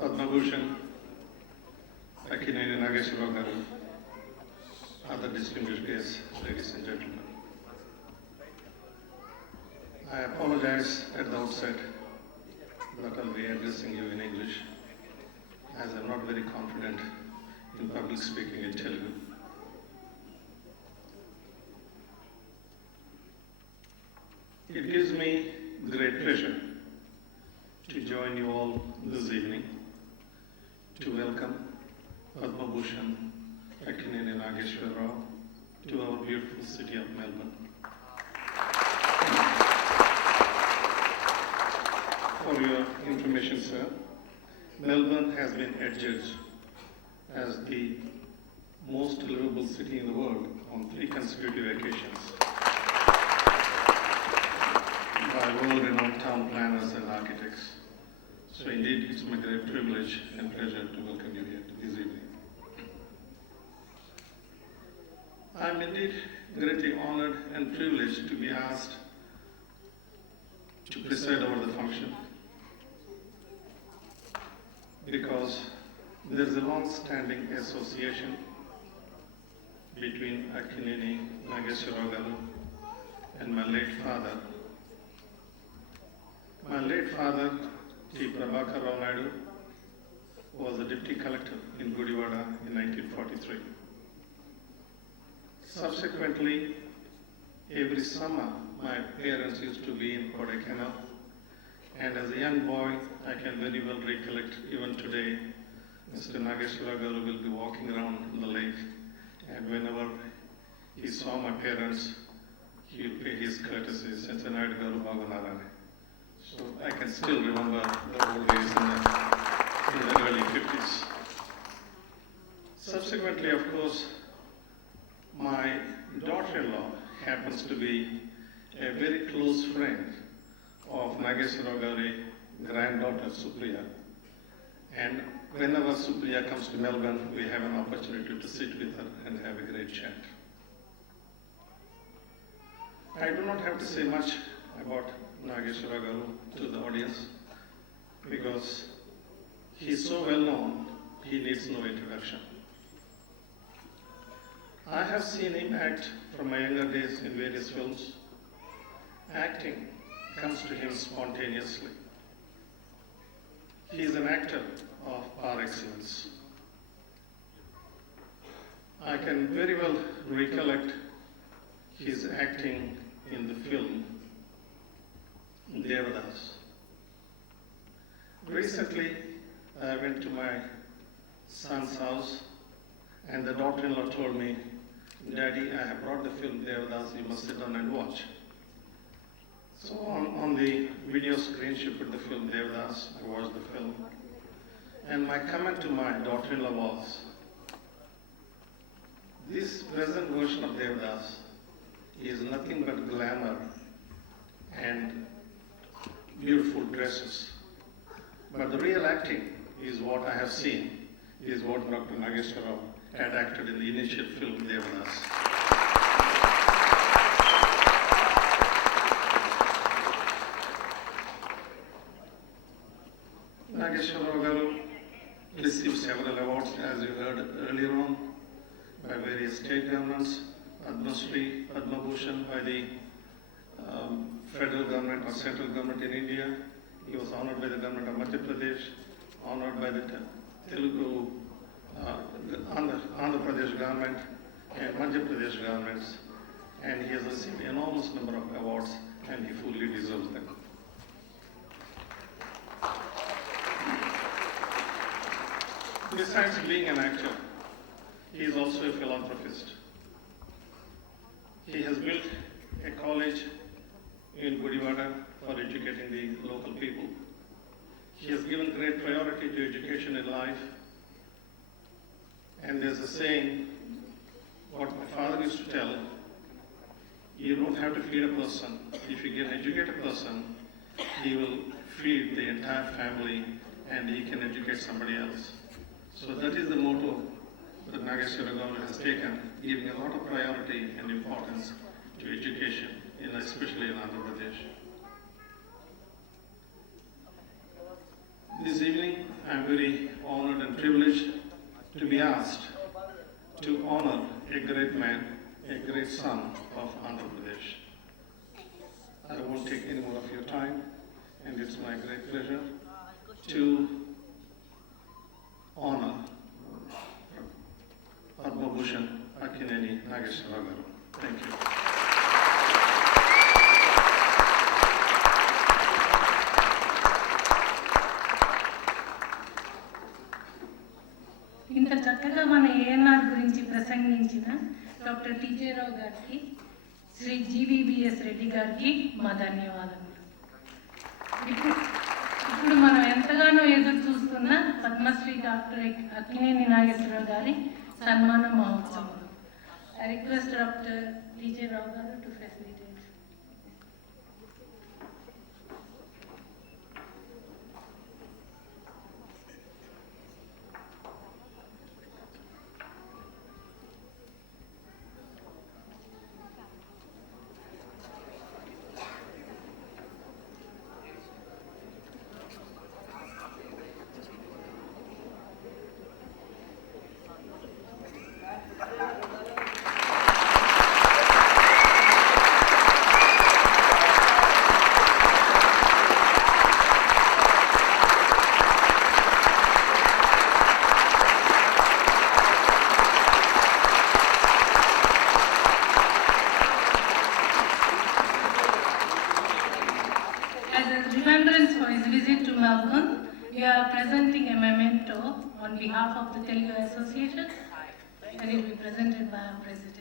Padmabhushan Akkineni Nageshwar Rao garu, other distinguished guests, ladies and gentlemen. I apologize at the outset that I'll be addressing you in English, as I'm not very confident in public speaking in Telugu. It gives me great pleasure to join you all this evening to welcome Padmabhushan Akkineni Nageshwar Rao to our beautiful city of Melbourne. For your information, sir, Melbourne has been adjudged as the most livable city in the world on 3 consecutive occasions by world-renowned town planners and architects. So indeed, it's my great privilege and pleasure to welcome you here this evening. I'm indeed greatly honored and privileged to be asked to preside over the function, because there is a long-standing association between Akkineni Nageshwar Rao garu and my late father. My late father, T. Prabhakar Rao Naidu, was a deputy collector in Gudivada in 1943. Subsequently, every summer, my parents used to be in Kodaikanal, and as a young boy, I can very well recollect even today, Mr. Nageshwar Rao garu will be walking around the lake, and whenever he saw my parents, he would pay his courtesies and say, "Naidu garu bagunarani." So I can still remember the old days in the early 50s. Subsequently, of course, my daughter-in-law happens to be a very close friend of Nageshwar Rao garu granddaughter Supriya. And whenever Supriya comes to Melbourne, we have an opportunity to sit with her and have a great chat. I do not have to say much about Nageshwar Rao garu to the audience, because he is so well known, he needs no introduction. I have seen him act from my younger days in various films. Acting comes to him spontaneously. He is an actor of par excellence. I can very well recollect his acting in the film Devadas. Recently, I went to my son's house and the daughter-in-law told me, "Daddy, I have brought the film Devadas, you must sit down and watch." So on the video screen, she put the film Devadas, I watched the film. And my comment to my daughter-in-law was, this present version of Devadas is nothing but glamour and beautiful dresses. But the real acting is what I have seen, is what Dr. Nageshwar Rao had acted in the initial film Devadas. Nageshwar Rao garu received several awards, as you heard earlier on, by various state governments, Padma Shri, Padma Bhushan by the federal government or central government in India. He was honored by the government of Madhya Pradesh, honored by the Telugu, Andhra Pradesh government and Madhya Pradesh governments, and he has received enormous number of awards and he fully deserves them. Besides being an actor, he is also a philanthropist. He has built a college in Gudivada for educating the local people. He has given great priority to education in life. And there's a saying, what my father used to tell, you don't have to feed a person. If you can educate a person, he will feed the entire family and he can educate somebody else. So that is the motto that Nageshwar Rao has taken, giving a lot of priority and importance to education, especially in Andhra Pradesh. This evening, I am very honored and privileged to be asked to honor a great man, a great son of Andhra Pradesh. I won't take any more of your time, and it's my great pleasure to honor Padma Bhushan Akkineni Nageshwar Rao garu. Thank you. ఇంత చక్కగా మన ఏఎన్ఆర్ గురించి ప్రసంగించిన doctor TJ రావు గారికి, శ్రీ జీవీబీఎస్ రెడ్డి గారికి మా ధన్యవాదములు. ఇప్పుడు మనం ఎంతగానో ఎదురు చూస్తున్న పద్మశ్రీ డాక్టర్ అక్కినేని నాగేశ్వరరావు గారి సన్మాన మహోత్సవం. I request Dr. T.J. Rao garu to facilitate. We are presenting a memento on behalf of the Telugu Association and it will be presented by our president.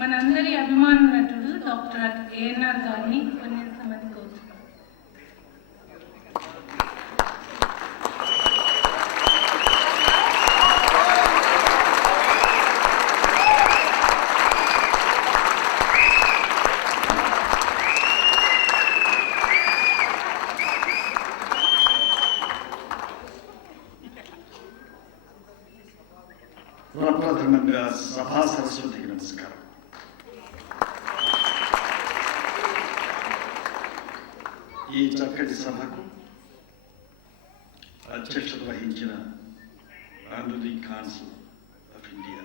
మనందరి అభిమాన నటుడు డాక్టర్ ఏఎన్ఆర్ గారిని కొన్ని మంది కోరుతున్నాం. ప్రథమంగా సభా సరస్వతికి నమస్కారం. ఈ చక్కటి సభకు అధ్యక్షత వహించిన honorary consul of India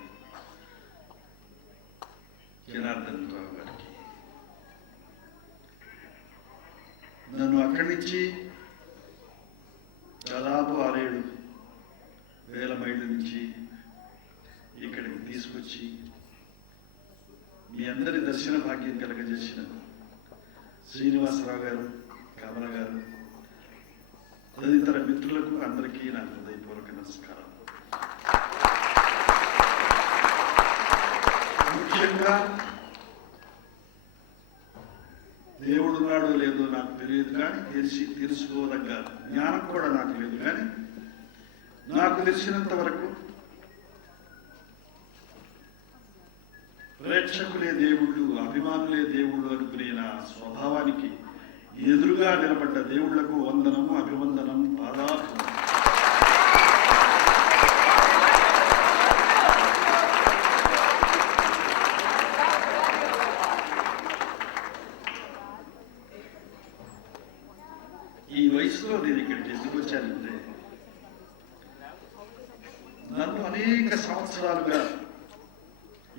Janardhan Rao గారికి, నన్ను అక్కడి నుంచి దాదాపు 6-7 వేల మైళ్ళ నుంచి ఇక్కడికి తీసుకొచ్చి మీ అందరి దర్శన భాగ్యం కలగజేసిన శ్రీనివాసరావు గారు, కమల గారు, తదితర మిత్రులకు అందరికీ నా హృదయపూర్వక నమస్కారం. ముఖ్యంగా దేవుడున్నాడో లేదో నాకు తెలియదు, కానీ తెలుసుకోదగ్గ జ్ఞానం కూడా నాకు లేదు. కానీ నాకు తెలిసినంత వరకు ప్రేక్షకులే దేవుళ్ళు, అభిమానులే దేవుళ్ళు అనుకునే నా స్వభావానికి ఎదురుగా నిలబడ్డ దేవుళ్లకు వందనము, అభివందనం, పాదార్పణం. ఈ వయసులో నేను ఇక్కడికి ఎందుకు వచ్చానంటే, నన్ను అనేక సంవత్సరాలుగా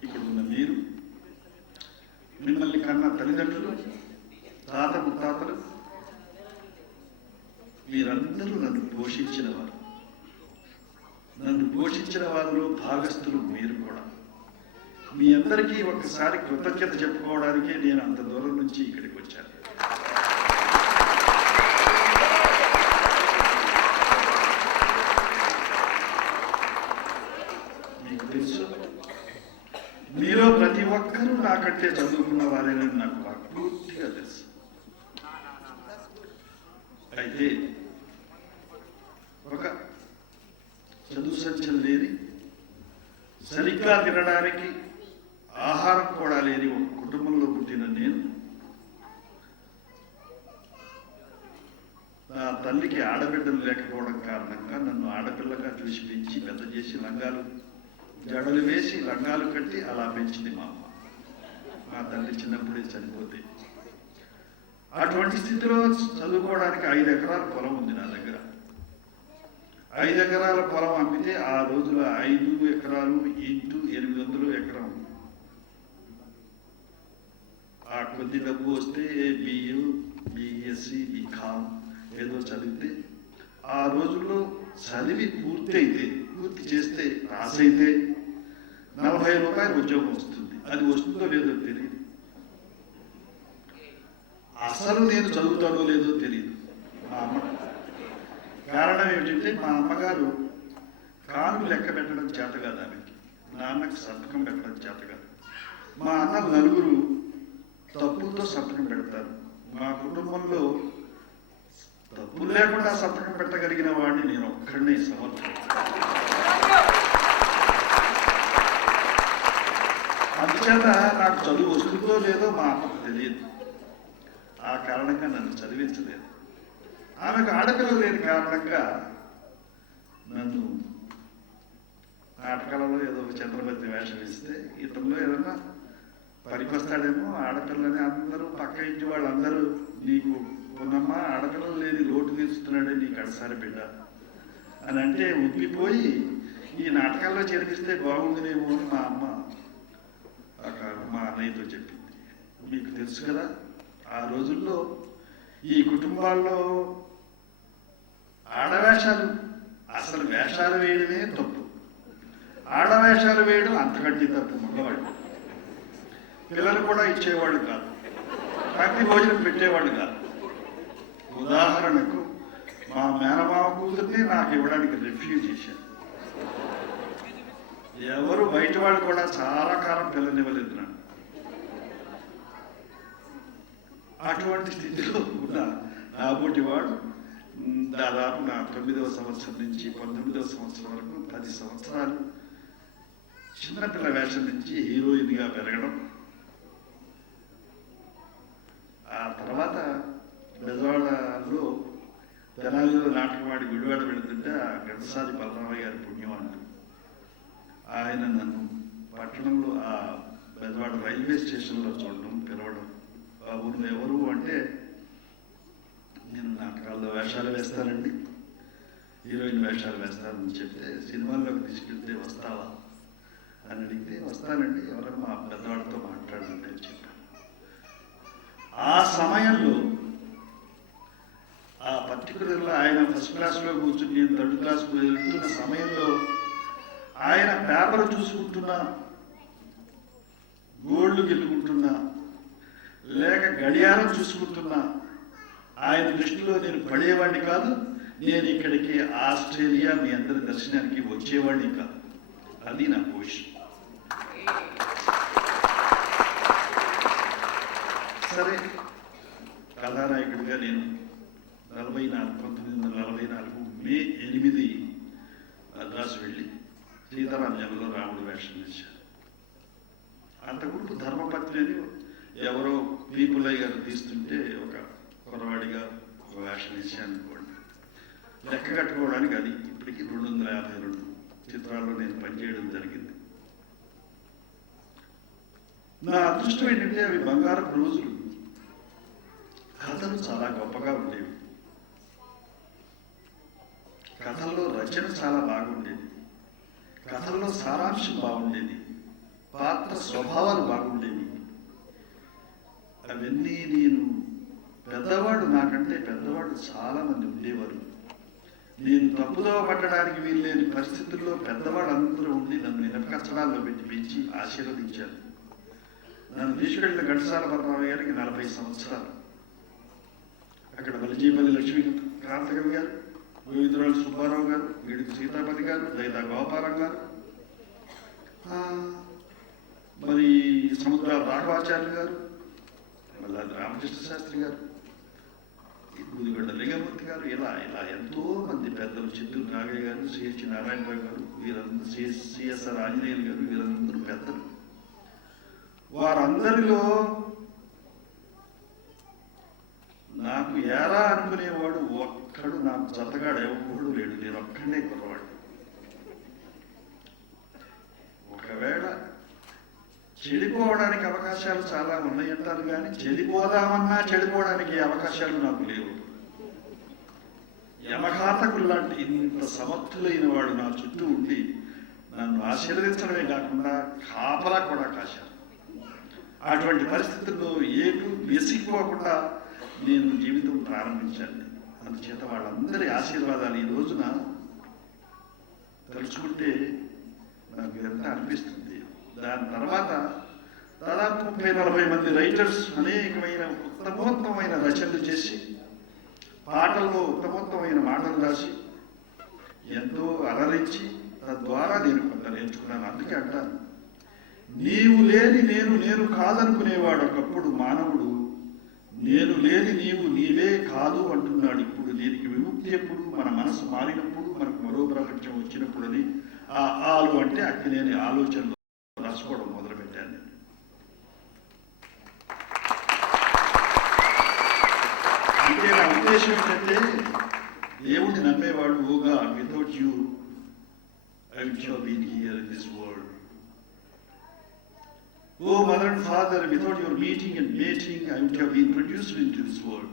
ఇక్కడున్న మీరు, మిమ్మల్ని కన్న తల్లిదండ్రులు, తాత ముత్తాతలు, మీరందరూ నన్ను పోషించిన వారు. నన్ను పోషించిన వారిలో భాగస్థులు మీరు కూడా. మీ అందరికీ ఒక్కసారి కృతజ్ఞత చెప్పుకోవడానికే నేను అంత దూరం నుంచి ఇక్కడికి వచ్చాను. మీకు తెలుసు, మీలో ప్రతి ఒక్కరూ నాకంటే చదువుకున్న వారేనని నాకు పూర్తిగా తెలుసు. అయితే ఒక చదువు సంచయం లేని, సరిగ్గా తినడానికి ఆహారం కూడా లేని ఒక కుటుంబంలో పుట్టిన నేను, నా తల్లికి ఆడబిడ్డలు లేకపోవడం కారణంగా నన్ను ఆడపిల్లగా చూసి పెంచి పెద్ద చేసి లంగాలు జడలు వేసి లంగాలు కట్టి అలా పెంచింది మా అమ్మ. మా తల్లి చిన్నప్పుడే చనిపోతే, అటువంటి స్థితిలో చదువుకోవడానికి 5 ఎకరాల పొలం ఉంది నా దగ్గర. 5 ఎకరాల పొలం అమ్మితే ఆ రోజుల 5 ఎకరాలు ఇంటూ 800 ఎకరం. ఆ కొద్ది డబ్బు వస్తే BU, BSc, BCom ఏదో చదివితే, ఆ రోజుల్లో చదివి పూర్తి చేస్తే పాస్ అయితే 40 రూపాయలు ఉద్యోగం వస్తుంది. అది వస్తుందో లేదో తెలియదు. అసలు నేను చదువుతానో లేదో తెలియదు. మా అమ్మ కారణం ఏమిటంటే, మా అమ్మగారు కాను లెక్క పెట్టడం చేత కాదు ఆమెకి, నాన్నకి సంతకం పెట్టడం చేత కాదు. మా అన్న నలుగురు తప్పులతో సంతకం పెడతారు. మా కుటుంబంలో తప్పులు లేకుండా సంతకం పెట్టగలిగిన వాడిని నేను ఒక్కడనే సమర్థం. అందుచేత నాకు చదువు వస్తుందో లేదో మా అమ్మకు తెలియదు. ఆ కారణంగా నన్ను చదివించలేదు. ఆమెకు ఆడపిల్లలు లేని కారణంగా నన్ను నాటకాలలో ఏదో ఒక చంద్రపతి వేషం ఇస్తే, ఇతరులో ఏదన్నా పనికొస్తాడేమో, ఆడపిల్లని అందరూ పక్క ఇంటి వాళ్ళందరూ నీకు ఉన్నమ్మా ఆడపిల్లలు లేని లోటు తీరుస్తున్నాడే నీకు అడసారి బిడ్డ అని అంటే ఉబ్బిపోయి ఈ నాటకాల్లో చేర్పిస్తే బాగుందినేమో అని మా అమ్మ మా అన్నయ్యతో చెప్పింది. మీకు తెలుసు కదా, ఆ రోజుల్లో ఈ కుటుంబాల్లో ఆడవేషాలు, అసలు వేషాలు వేయడమే తప్పు, ఆడవేషాలు వేయడం అంతకంటే తప్పు. మగవాళ్ళు పిల్లలు కూడా ఇచ్చేవాళ్ళు కాదు, పంక్తి భోజనం పెట్టేవాళ్ళు కాదు. ఉదాహరణకు మా మేనమామ కూతుర్ని నాకు ఇవ్వడానికి రిఫ్యూజ్ చేశారు. ఎవరు బయట వాళ్ళు కూడా చాలా కాలం పిల్లనివ్వలేదు నాకు. అటువంటి స్థితిలో ఉన్న నాబోటి వాడు దాదాపు నా 9వ సంవత్సరం నుంచి 19వ సంవత్సరం వరకు 10 సంవత్సరాలు చిన్నపిల్ల వేషం నుంచి హీరోయిన్గా పెరగడం. ఆ తర్వాత బెజవాడలో తెనాలిలో నాటకవాడి గుడివాడ పెడుతుంటే ఆ గంటసారి బలరామయ్య గారి పుణ్యం అంటూ ఆయన నన్ను పట్టణంలో ఆ బెజవాడ రైల్వే స్టేషన్లో చూడడం, పిలవడం, బాబు నువ్వు ఎవరు అంటే నేను నాటకాల్లో వేషాలు వేస్తానండి, హీరోయిన్ వేషాలు వేస్తానని చెప్తే సినిమాల్లోకి తీసుకెళ్తే వస్తావా అని అడిగితే వస్తానండి, ఎవరైనా మా పెద్దవాడితో మాట్లాడండి అని చెప్పాను. ఆ సమయంలో ఆ పర్టికులర్లో ఆయన ఫస్ట్ క్లాస్లో కూర్చుని నేను థర్డ్ క్లాస్కు వెళ్తున్న సమయంలో ఆయన పేపర్ చూసుకుంటున్నా, గోల్డ్ గెలుకుంటున్నా, లేక గడియారం చూసుకుంటున్నా, ఆయన దృష్టిలో నేను పడేవాడిని కాదు. నేను ఇక్కడికి ఆస్ట్రేలియా మీ అందరి దర్శనానికి వచ్చేవాడిని కాదు. అది నా పొజిషన్. సరే, కథానాయకుడిగా నేను 1944 మే 8 మద్రాసు వెళ్ళి సీతారామజంలో రాముడు వేషం వేశాను. అంతకుముందు ధర్మపత్ని అని ఎవరో పీపులయ్య గారు తీస్తుంటే ఒక కురవాడిగా ఒక వేషం వేశాను అనుకోండి. లెక్క కట్టుకోవడానికి అది ఇప్పటికీ 252 చిత్రాల్లో నేను పనిచేయడం జరిగింది. నా అదృష్టం ఏంటంటే అవి బంగారపు రోజులు. కథలు చాలా గొప్పగా ఉండేవి, కథల్లో రచన చాలా బాగుండేది, కథల్లో సారాంశం బాగుండేది, పాత్ర స్వభావాలు బాగుండేవి. అవన్నీ నేను పెద్దవాళ్ళు, నాకంటే పెద్దవాళ్ళు చాలా మంది ఉండేవారు. నేను తప్పుదోవ పట్టడానికి వీల్లేని పరిస్థితుల్లో పెద్దవాళ్ళు అందరూ ఉండి నన్ను ఇనపకచ్చడాల్లో పెట్టి పెంచి ఆశీర్వదించారు. నన్ను తీసుకెళ్లిన ఘంటసాల పద్మనాభ గారికి 40 సంవత్సరాలు. అక్కడ వలిజీపల్లి లక్ష్మీకాంతకవి గారు, గోవిందరాజు సుబ్బారావు గారు, వీడికి సీతాపతి గారు, దైదా గోపాలం గారు, మరి సముద్రాల రాఘవాచార్యులు గారు, మళ్ళా రామకృష్ణ శాస్త్రి గారు, గుదిగొండ లింగమూర్తి గారు, ఇలా ఇలా ఎంతో మంది పెద్దలు, చిత్తూరు నాగయ్య గారు, సిహెచ్ నారాయణరావు గారు, వీరందరూ సిఎస్ఆర్ ఆంజనేయులు గారు, వీరందరూ పెద్దలు. వారందరిలో నాకు ఏరా అనుకునేవాడు ఒక్కడు, నాకు జతగాడు ఎవడు లేడు. నేను ఒక్కడే కుర్రవాడు. ఒకవేళ చెడిపోవడానికి అవకాశాలు చాలా ఉన్నాయంటారు, కానీ చెడిపోదామన్నా చెడిపోవడానికి అవకాశాలు నాకు లేవు. యమఘాతకులు లాంటి ఇంత సమర్థులైన వాడు నా చుట్టూ ఉండి నన్ను ఆశీర్వదించడమే కాకుండా కాపలా కూడా కాశారు. అటువంటి పరిస్థితుల్లో ఏటు వెసిక్కోకుండా నేను జీవితం ప్రారంభించాను. అందుచేత వాళ్ళందరి ఆశీర్వాదాలు ఈ రోజున తలుచుకుంటే నాకు ఎంత అనిపిస్తుంది. దాని తర్వాత దాదాపు 30-40 మంది రైటర్స్ అనేకమైన ఉత్తమోత్తమైన రచనలు చేసి, పాటల్లో ఉత్తమోత్తమైన మాటలు రాసి ఎంతో అలరించి తద్వారా నేను కొంత నేర్చుకున్నాను. అందుకే అంటాను, నీవు లేని నేను కాదనుకునేవాడు ఒకప్పుడు మానవుడు, నేను లేని నీవు నీవే కాదు అంటున్నాడు ఇప్పుడు. దీనికి విముక్తి ఎప్పుడు? మన మనసు మారినప్పుడు, మనకు మరో ప్రపంచం వచ్చినప్పుడు అని ఆ ఆలు అంటే అక్కినేని ఆలోచనలు రాసుకోవడం మొదలుపెట్టాను నేను. అంటే నా ఉద్దేశం ఏంటంటే, దేవుడిని నమ్మేవాడు ఓగా, without you I would have been here in this world. Oh, mother and father, without your meeting and mating, I would have been produced into this world.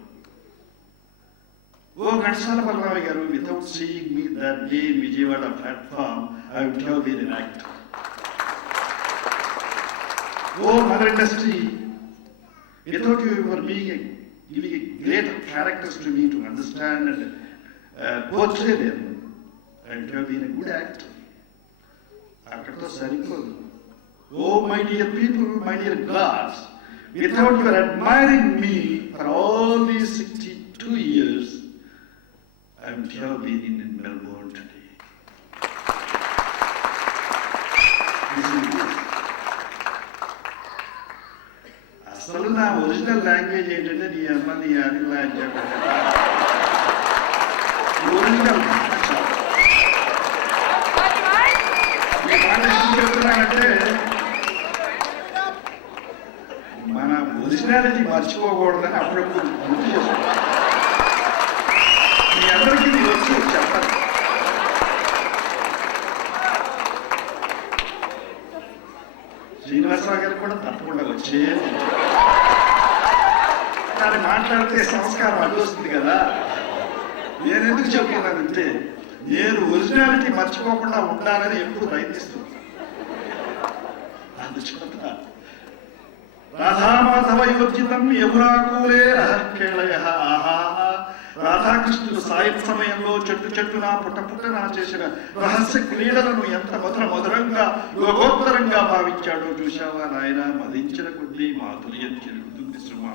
Oh, Ghantasala Ballaravi garu, without seeing me that day in Vijayawada platform, I would have been an actor. Oh, mother industry, without you were giving a great characters to me to understand and portray them, I would have been a good actor. Akkato sarikodu. Oh, my dear people, my dear gods, without your admiring me for all these 62 years, I would have been in Melbourne today. అసలు నా original language ఏంటంటే నీ అమ్మ నీ అనిలా అని చెప్పాలి. Original చెప్తున్నానంటే మన ఒరిజినాలిటీ మర్చిపోకూడదని అప్పుడప్పుడు గుర్తు చేస్తున్నాను. మీ అందరికీ ఇది వచ్చు చెప్పాలి. అడ్డొస్తుంది కదా. నేను ఎందుకు చెప్తున్నానంటే నేను ఒరిజినాలిటీ మర్చిపోకుండా ఉండాలని ఎప్పుడు ప్రయత్నిస్తున్నాను. అందుచేత రాధామాధవయోజితం యమునాకూలే రహకేళయ ఆహా. రాధాకృష్ణుడు సాయం సమయంలో చెట్టున పుట్టన చేసిన రహస్య క్రీడలను ఎంత మధురంగా యోగోత్తరంగా భావించాడో చూశావా నాయన. మదించిన కొద్దీ మాధుర్యం చెరుగుతుంది సుమా.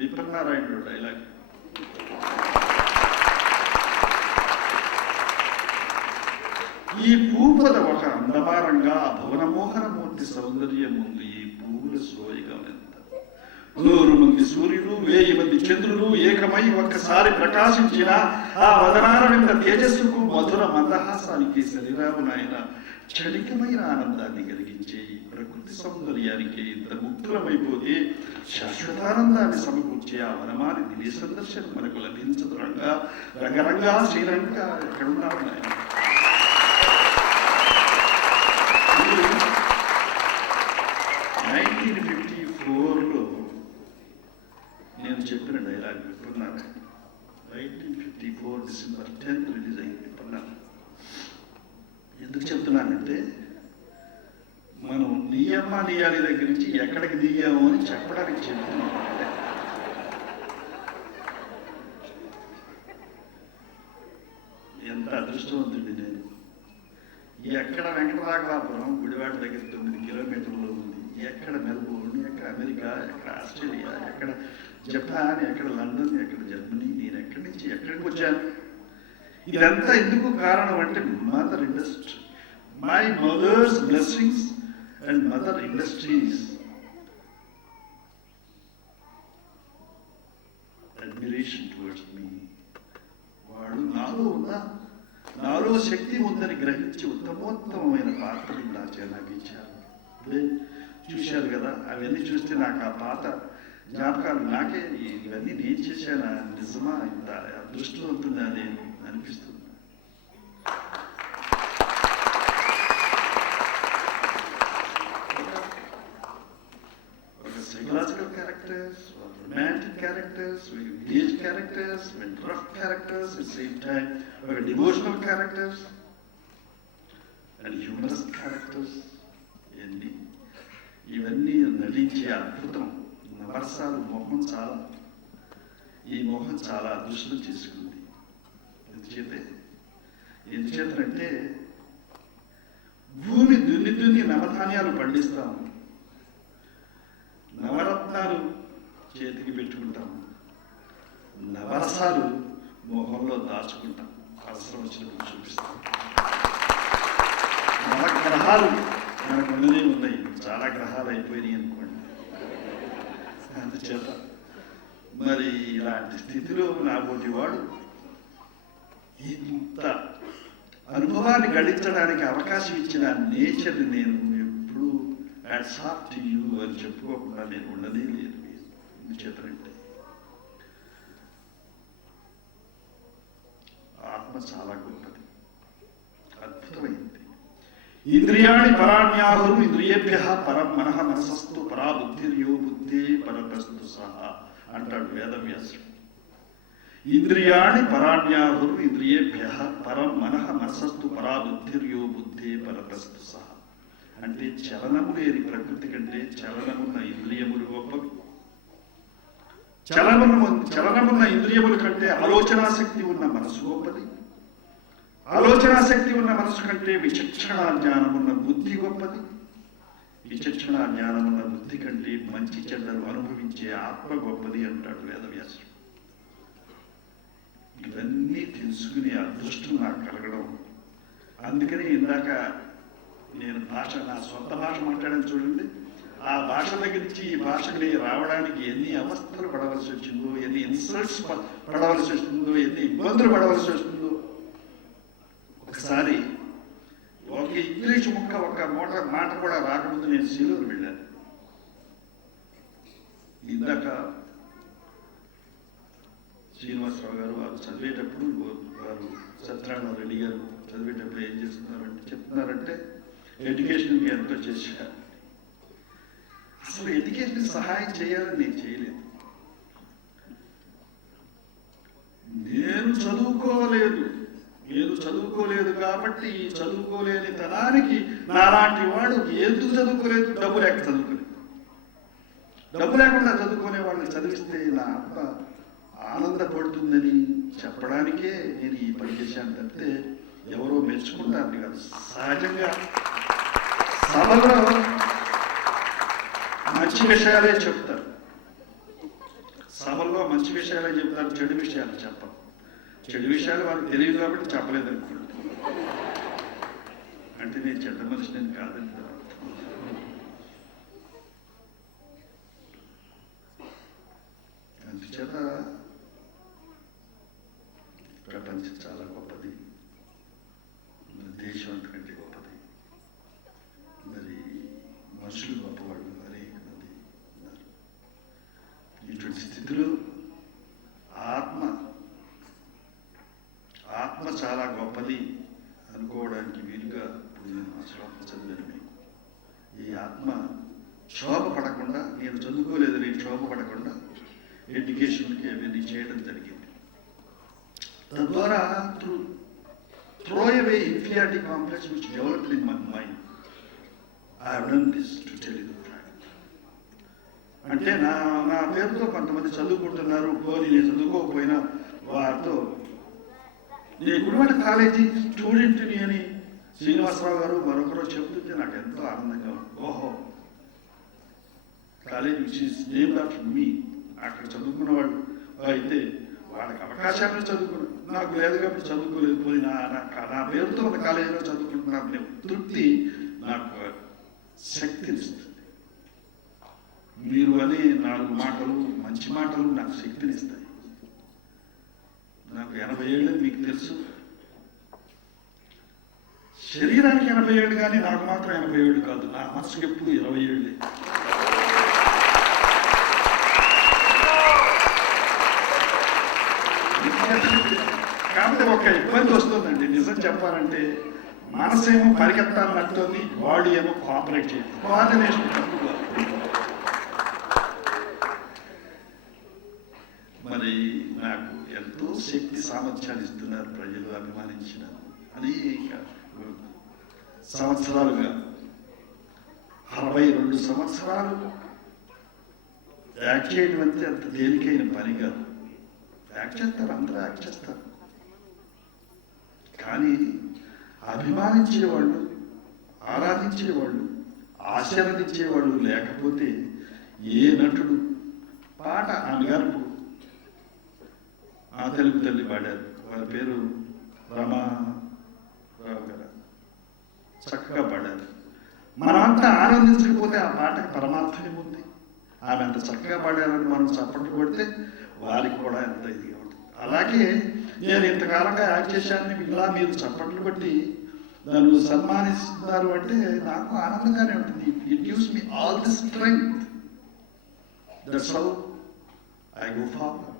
విప్రనారాయణుడు డైలాగ్. ఈ భూపద ఒక అందమారంగా భువనమోహనమూర్తి సౌందర్యం ముందు ఈ పువ్వుల సోయగా ఎంత. 100 మంది సూర్యులు 1000 మంది చంద్రులు ఏకమై ఒక్కసారి ప్రకాశించిన ఆ వదనారవింద తేజస్సుకు మధుర మందహాసానికి శరీరాము నాయన క్షణికమైన ఆనందాన్ని కలిగించే ఈ ప్రకృతి సౌందర్యానికి ఇంత ముక్తులమైపోతే శాశ్వతానందాన్ని సమకూర్చే ఆ వనమాలి దివ్య సందర్శనం మనకు లభించదు. రంగరంగా శ్రీరంగ ఎక్కడున్నాము నాయన. 1954లో నేను చెప్పిన డైలాగ్ వింటున్నాను. 1954 డిసెంబర్ 10 రిలీజ్ అయింది వింటున్నాను. ఎందుకు చెప్తున్నానంటే మనం నీయమ్మ నీయాలి దగ్గర నుంచి ఎక్కడికి దిగాము అని చెప్పడానికి చెప్తున్నాం. ఎంత అదృష్టవంతుడి నేను. ఎక్కడ వెంకటరాఘవాపురం గుడివాడ దగ్గర 9 కిలోమీటర్లు ఉంది. ఎక్కడ మెల్బోర్న్, ఎక్కడ అమెరికా, ఎక్కడ ఆస్ట్రేలియా, ఎక్కడ జపాన్, ఎక్కడ లండన్, ఎక్కడ జర్మనీ. నేను ఎక్కడి నుంచి ఎక్కడికి వచ్చాను. ఇదంతా ఎందుకు కారణం అంటే mother industry. My mother's blessings and mother industries admiration towards me. వాడు నాలో శక్తి ఉందని గ్రహించి ఉత్తమోత్తమైన పాత్రలు నాకు ఇచ్చారు. చూశారు కదా, అవన్నీ చూస్తే నాకు ఆ పాత జ్ఞాపకాలు నాకే ఇవన్నీ నేను చేశానా, నిజమా, ఇంత అదృష్టవంతుందా నేను అనిపిస్తుంది. ఒక psychological characters, romantic characters, village characters, rough characters, at the same time, devotional characters, and humorous characters. ఇవన్నీ నటించే అద్భుతం నవరసాలు ఈ మోహం చాలా అదృష్టం చేసుకుంది. ఎందుచేతంటే భూమి దున్ని నవధాన్యాలు పండిస్తాము, నవరత్నాలు చేతికి పెట్టుకుంటాము, నవరసాలు మోహంలో దాచుకుంటాం, అవసరం వచ్చినప్పుడు చూపిస్తాం. నవగ్రహాలు మనకు ఉన్నదే ఉన్నాయి, చాలా గ్రహాలు అయిపోయినాయి అనుకోండి. అందుచేత మరి ఇలాంటి స్థితిలో నాబోటి వాడు ఇంత అనుభవాన్ని గడించడానికి అవకాశం ఇచ్చిన నేచర్ని నేను ఎప్పుడు హ్యాట్స్ ఆఫ్ టు యూ అని చెప్పుకోకుండా నేను ఉండదే లేదు. ఎందుచేతంటే ఆత్మ చాలా గొప్పది, అద్భుతమైంది. ఇంద్రియాణి పరాణ్యాహు ఇంద్రియేభ్య పరం మనః మనసస్తు పరా బుద్ధిర్యో బుద్ధి పరతస్తు సహా అంటాడు వేదవ్యాసుడు. ఇంద్రియాణి పరాణ్యాహు ఇంద్రియేభ్య పరం మనః మనసస్తు పరా బుద్ధిర్యో బుద్ధి పరతస్తు సహా అంటే చలనము లేని ప్రకృతి కంటే చలనమున్న ఇంద్రియములు గొప్పవి. చలనమున్న ఇంద్రియముల కంటే ఆలోచనా శక్తి ఉన్న మనసు గొప్పది. ఆలోచనా శక్తి ఉన్న మనసు కంటే విచక్షణ జ్ఞానం ఉన్న బుద్ధి గొప్పది. విచక్షణ జ్ఞానం ఉన్న బుద్ధి కంటే మంచి చెడ్డలు అనుభవించే ఆత్మ గొప్పది అంటాడు వేదవ్యాసుడు. ఇవన్నీ తెలుసుకునే అదృష్టం నాకు కలగడం. అందుకని ఇందాక నేను నా సొంత భాష మాట్లాడాను చూడండి. ఆ భాష దగ్గర నుంచి ఈ భాషకి రావడానికి ఎన్ని అవస్థలు పడవలసి వచ్చిందో, ఎన్ని ఇన్సల్ట్స్ పడవలసి వస్తుందో, ఎన్ని ఇబ్బందులు పడవలసి వస్తుందో. ఒకసారి ఒక ఇంగ్లీష్ ముక్క ఒక్క మాట కూడా రాకముందు నేను సీలూరు వెళ్ళాను. ఇందాక శ్రీనివాసరావు గారు వారు చదివేటప్పుడు, వారు సత్యనారాయణ రెడ్డి గారు చదివేటప్పుడు ఏం చెప్తున్నారంటే ఎడ్యుకేషన్కి ఎంతో చేశారు. అసలు ఎడ్యుకేషన్ సహాయం చేయాలని నేను చేయలేదు. చదువుకోలేదు కాబట్టి ఈ చదువుకోలేని తనానికి నాలాంటి వాడు ఎందుకు చదువుకోలేదు? డబ్బు లేక చదువుకోలేదు. డబ్బు లేకుండా చదువుకునే వాళ్ళని చదివిస్తే నా ఆత్మ ఆనందపడుతుందని చెప్పడానికే నేను ఈ పని చేశాను తప్పితే ఎవరో మెచ్చుకుంటారు కాదు. సహజంగా సభలో మంచి విషయాలే చెప్తారు, సభల్లో మంచి విషయాలే చెప్తారు, చెడు విషయాలు చెప్పరు. చెడు విషయాలు వాళ్ళకి తెలియదు కాబట్టి చెప్పలేదు అనుకోండి. అంటే నేను చెడ్డ మనిషిని కాదని అందుచేత ప్రపంచం చాలా గొప్పది, మరి దేశం అంతకంటే గొప్పది, మరి మనుషులు గొప్పవాళ్ళు అనేక మంది ఉన్నారు. ఇటువంటి స్థితిలో ఆత్మ చాలా గొప్పది అనుకోవడానికి వీలుగా నేను ఆ శ్లోకం చదివాను మీకు. ఈ ఆత్మ క్షోభపడకుండా, నేను చదువుకోలేదని క్షోభపడకుండా ఎడ్యుకేషన్కి అవన్నీ చేయడం జరిగింది. తద్వారా throw away inferiority complex which developed in my mind. I have done this to tell you the fact. అంటే నా పేరుతో కొంతమంది చదువుకుంటున్నారు, పోనీ నేను చదువుకోకపోయినా వారితో నేను గుడివాడ కాలేజీ స్టూడెంట్ని అని శ్రీనివాసరావు గారు మరొకరు చెబుతుంటే నాకు ఎంతో ఆనందంగా ఉంది. ఓహో, college which is named after me, అక్కడ చదువుకున్నవాడు అయితే వాళ్ళకి అవకాశాలను చదువుకున్నాను, నాకు లేదు కాబట్టి చదువుకోలేదు, పోయి నా పేరుతో ఉన్న కాలేజీలో చదువుకుంటున్నాను తృప్తి నాకు శక్తినిస్తుంది. మీరు అనే 4 మాటలు, మంచి మాటలు నాకు శక్తినిస్తాయి. నాకు 80 ఏళ్ళు మీకు తెలుసు, శరీరానికి 80 ఏళ్ళు కానీ నాకు మాత్రం 80 ఏళ్ళు కాదు. నా మనసుకి ఎప్పుడు 20 ఏళ్ళే. కాబట్టి ఒక ఇబ్బంది వస్తుందండి నిజం చెప్పాలంటే. మనసేమో పరిగెత్తాలని నడుతుంది, బాడీ ఏమో కోఆపరేట్ చేయదు. కోఆర్డినేషన్ మరి నాకు ఎంతో శక్తి సామర్థ్యాలు ఇస్తున్నారు ప్రజలు, అభిమానించిన అనేక సంవత్సరాలుగా 62 సంవత్సరాలు యాక్ట్ చేయడం అంటే అంత తేలికైన పని కాదు. యాక్ట్ చేస్తారు, అందరూ యాక్ట్ చేస్తారు, కానీ అభిమానించేవాళ్ళు, ఆరాధించేవాళ్ళు, ఆశీర్వదించేవాళ్ళు లేకపోతే ఏ నటుడు పాట నాన్నగారు ఆ తెలుగు తల్లి పాడారు, వారి పేరు రామారావు గారు, చక్కగా పాడారు. మనమంతా ఆనందించకపోతే ఆ పాటకి పరమార్థం ఏముంది? ఆమె అంత చక్కగా పాడారని మనం చప్పట్లు కొడితే వారికి కూడా ఎంత ఇదిగా ఉంటుంది. అలాగే నేను ఇంతకాలంగా యాక్ట్ చేశాను, ఇలా మీరు చప్పట్లు కొట్టి నన్ను సన్మానిస్తున్నారు అంటే నాకు ఆనందంగానే ఉంటుంది. It gives me all the strength. That's how I go forward.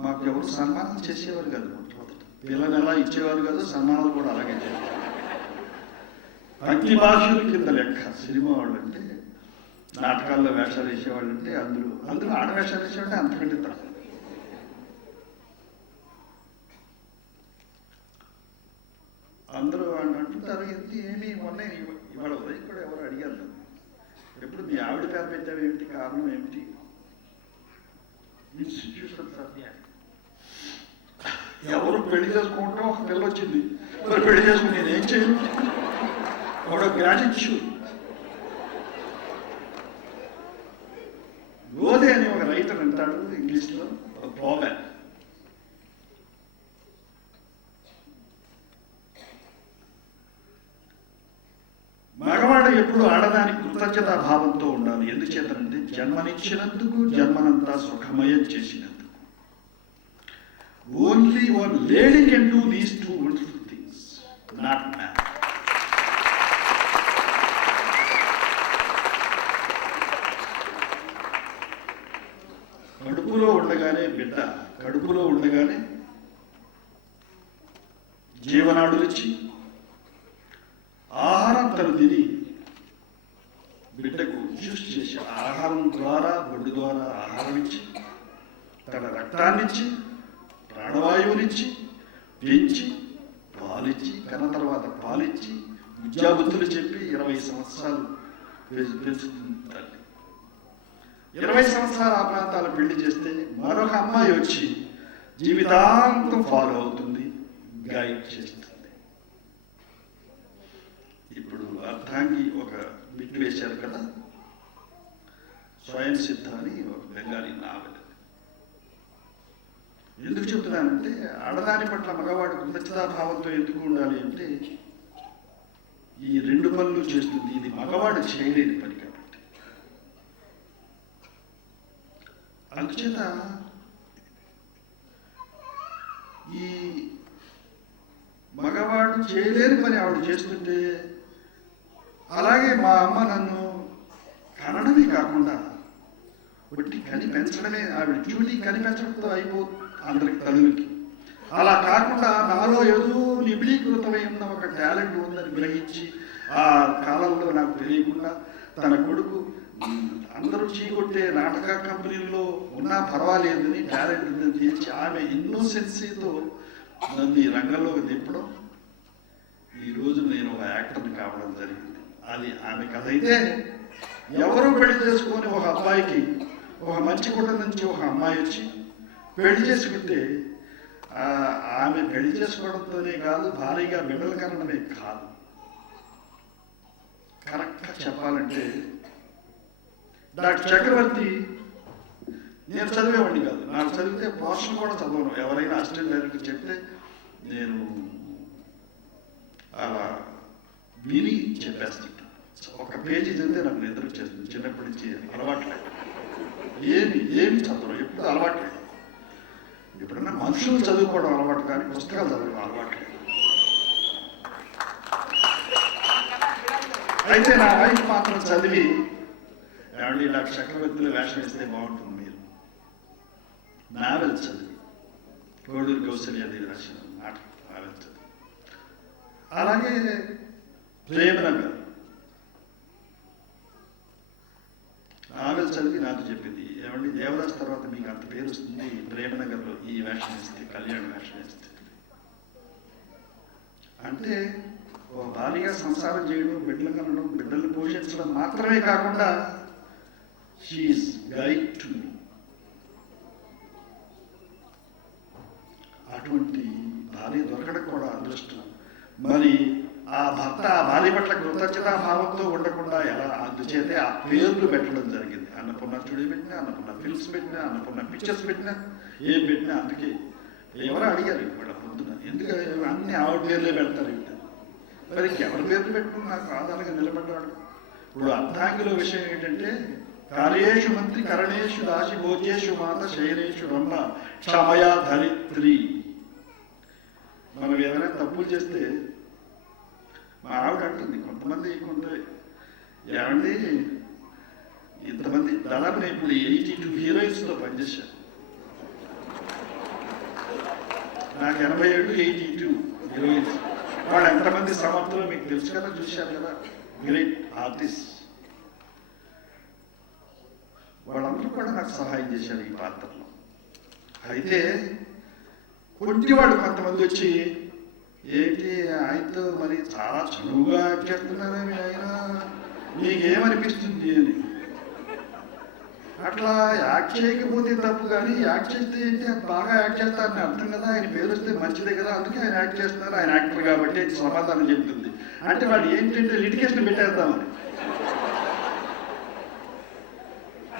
మాకు ఎవరు సన్మానం చేసేవారు కాదు, మొట్టమొదటి పిల్లలు ఎలా ఇచ్చేవారు కాదు, సన్మానాలు కూడా అలాగే చేసేవారు. భక్తి భాషల కింద లెక్క. సినిమా వాళ్ళు అంటే, నాటకాల్లో వేషాలు వేసేవాళ్ళు అంటే, అందులో ఆడవేషాలు వేసేవాళ్ళంటే అంతకంటే తక్కువ. అందరూ వాళ్ళు అంటుంటారు, ఎంత ఏమి మొన్న ఇవాళ ఉదయం కూడా ఎవరు అడిగారు, ఎప్పుడు మీ ఆవిడ పేరు పెట్టావు ఏమిటి, కారణం ఏమిటి? ఇన్స్టిట్యూషన్ ఎవరు పెళ్లి చేసుకుంటాం, ఒక పిల్ల వచ్చింది, మరి పెళ్లి చేసుకుని నేనేం చేయను? ఒక గ్రాటిట్యూడ్. గోదే అని ఒక రైటర్ అంటాడు ఇంగ్లీష్లో, పోవెల్. మగవాడు ఎప్పుడు ఆడదానికి కృతజ్ఞతా భావంతో ఉండాలి. ఎందుచేతనంటే జన్మనిచ్చినందుకు, జన్మనంతా సుఖమయం చేసినందుకు. Only one lady can do these 2 wonderful things, not man. కడుపులో ఉండగానే బిడ్డ, కడుపులో ఉండగానే జీవనాడులిచ్చి ఆహారం తను తిని బిడ్డకు జ్యూస్ చేసి, ఆహారం ద్వారా, బొడ్డు ద్వారా ఆహారం ఇచ్చి, తన రక్తాన్నిచ్చి ప్రాణవాయువునిచ్చి పెంచి పాలిచ్చి కన్న తర్వాత పాలిచ్చి విద్యాబుద్ధులు చెప్పి 20 సంవత్సరాలు పెంచుతుంది తల్లి. 20 సంవత్సరాలు ఆ ప్రాంతాలు పెళ్లి చేస్తే మరొక అమ్మాయి వచ్చి జీవితాంతం ఫాలో అవుతుంది, గైడ్ చేస్తుంది. ఇప్పుడు అర్ధాంగి ఒక బిట్ వేశారు కదా, స్వయం సిద్ధ అని ఒక బెంగాలీ నావెల్. ఎందుకు చెప్తున్నానంటే ఆడదాని పట్ల మగవాడు కృతజ్ఞతాభావంతో ఎందుకు ఉండాలి అంటే ఈ 2 పనులు చేస్తుంది. ఇది మగవాడు చేయలేని పని కాబట్టి. అందుచేత ఈ మగవాడు చేయలేని పని ఆవిడ చేస్తుంటే, అలాగే మా అమ్మ నన్ను కనడమే కాకుండా ఒట్టి కని పెంచడమే, ఆవిడ డ్యూటీ కని పెంచడంతో అయిపోతుంది అందరికి తల్లులకి. అలా కాకుండా నాలో ఏదో నిబిడీకృతమై ఉన్న ఒక టాలెంట్ ఉందని గ్రహించి ఆ కాలంలో నాకు తెలియకుండా తన కొడుకు అందరూ చీకొట్టే నాటక కంపెనీల్లో ఉన్నా పర్వాలేదని టాలెంట్ ఉందని తెలిసి ఆమె ఇన్నోసెన్సీతో నన్ను ఈ రంగంలోకి దింపడం, ఈరోజు నేను ఒక యాక్టర్ని కావడం జరిగింది. అది ఆమె కథ అయితే, ఎవరు పెళ్లి చేసుకొని ఒక అబ్బాయికి ఒక మంచి కుటుంబం నుంచి ఒక అమ్మాయి వచ్చి పెళ్లి చేసుకుంటే ఆమె పెళ్లి చేసుకోవడంతోనే కాదు, భారీగా బిడ్డలు కనడమే కాదు. కరెక్ట్గా చెప్పాలంటే డాక్టర్ చక్రవర్తి నేను చదివేవాడిని కాదు, నాకు చదివితే పోర్షన్ కూడా చదవను. ఎవరైనా అసిస్టెంట్ డైరెక్టర్ చెప్తే నేను అలా విని చెప్పేస్తుంటాను. ఒక పేజీ చదివితే నాకు నిద్ర వచ్చేస్తుంది. చిన్నప్పటి నుంచి అలవాట్లేదు, ఏమి చదవడం ఎప్పుడు అలవాట్లేదు. ఎప్పుడన్నా మనుషులు చదువుకోవడం అలవాటు కానీ పుస్తకాలు చదవడం అలవాట్లేదు. అయితే నా వైఫ్ మాత్రం చదివి, ఏమండి డాక్టర్ చక్రవర్తిలో వేషం వేస్తే బాగుంటుంది మీరు, నావెల్ చదివి, కోడూరు కౌశల్యాదేవి రాసిన నావెల్ చదివి, అలాగే ప్రేమనగర్ నావెల్ చదివి నాకు చెప్పింది, ఏమండి దేవదాస్ తర్వాత మీకు అంత పేరు వస్తుంది, ప్రేమనగర్లో ఈ వేషం వేస్తే, కళ్యాణ్ వేషం వేస్తే. అంటే ఒక భారీగా సంసారం చేయడం, బిడ్డలు కనడం, బిడ్డల్ని పోషించడం మాత్రమే కాకుండా షీఈస్ గైడ్ టు మీ. అటువంటి భార్య దొరకడం కూడా అదృష్టం. మరి ఆ భర్త ఆ భార్య పట్ల కృతజ్ఞతా భావంతో ఉండకుండా ఎలా, అందుచేతే ఆ పేర్లు పెట్టడం జరిగింది. అన్నపూర్ణ స్టూడియో పెట్టినా, అన్నపూర్ణ ఫిల్మ్స్ పెట్టినా, అన్నపూర్ణ పిక్చర్స్ పెట్టినా, ఏం పెట్టినా అందుకే. ఎవరు అడిగారు ఇప్పుడు పొద్దున, ఎందుకు అన్ని ఆవిడ పేర్లే పెడతారు ఇక్కడ, మరి ఎవరి పేర్లు పెట్టుకుని నాకు ఆధారంగా నిలబడ్డాడు. ఇప్పుడు అర్ధాంగిలో విషయం ఏంటంటే, కార్యేషు మంత్రి కరణేషు దాసి భోజేషు మాత శయనేషు రంభ క్షమయా ధరిత్రి. మనం ఏదైనా తప్పులు చేస్తే మా ఆవిడ అంటుంది, కొంతమంది ఏమండి ఇంతమంది దాదాపు నేను ఇప్పుడు 82 హీరోయిన్స్లో పనిచేశాను. నాకు 87, 82 హీరోయిన్స్. వాళ్ళు ఎంతమంది సమర్థులు మీకు తెలుసు కదా, చూశారు కదా, గ్రేట్ ఆర్టిస్ట్. వాళ్ళందరూ కూడా నాకు సహాయం చేశారు ఈ పాత్రలో. అయితే కొంటివాడు కొంతమంది వచ్చి, ఏంటి ఆయనతో మరి చాలా చనువుగా యాక్ట్ చేస్తున్నారని, ఆయన మీకేమనిపిస్తుంది అని. అట్లా యాక్ట్ చేయకపోతే తప్పు, కానీ యాక్ట్ చేస్తే ఏంటి బాగా యాక్ట్ చేస్తారని అర్థం కదా, ఆయన పేరు వస్తే మంచిదే కదా, అందుకే ఆయన యాక్ట్ చేస్తున్నారు, ఆయన యాక్టర్ కాబట్టి సమాధానం చెప్తుంది. అంటే వాళ్ళు ఏంటంటే లిటికేషన్ పెట్టేద్దామని.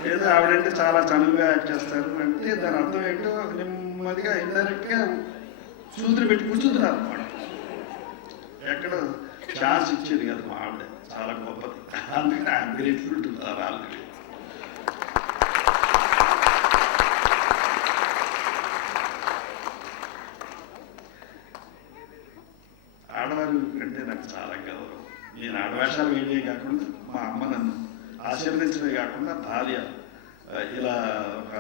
లేదా ఆవిడంటే చాలా చనువుగా యాక్ట్ చేస్తారు అంటే దాని అర్థం ఏంటో నెమ్మదిగా ఇండైరెక్ట్గా సూదులు పెట్టి కూర్చుంటున్నారు అన్నమాట. ఎక్కడ ఛాన్స్ ఇచ్చేది కదా మా ఆవిడ, చాలా గొప్పది. అందుకని ఆయన గ్రేట్ఫుల్ టు ఆల్రెడీ. ఆడవారు అంటే నాకు చాలా గౌరవం. నేను ఆడవేషాలు వేయడే కాకుండా మా అమ్మ నన్ను ఆశీర్వదించడమే కాకుండా భార్య ఇలా ఒక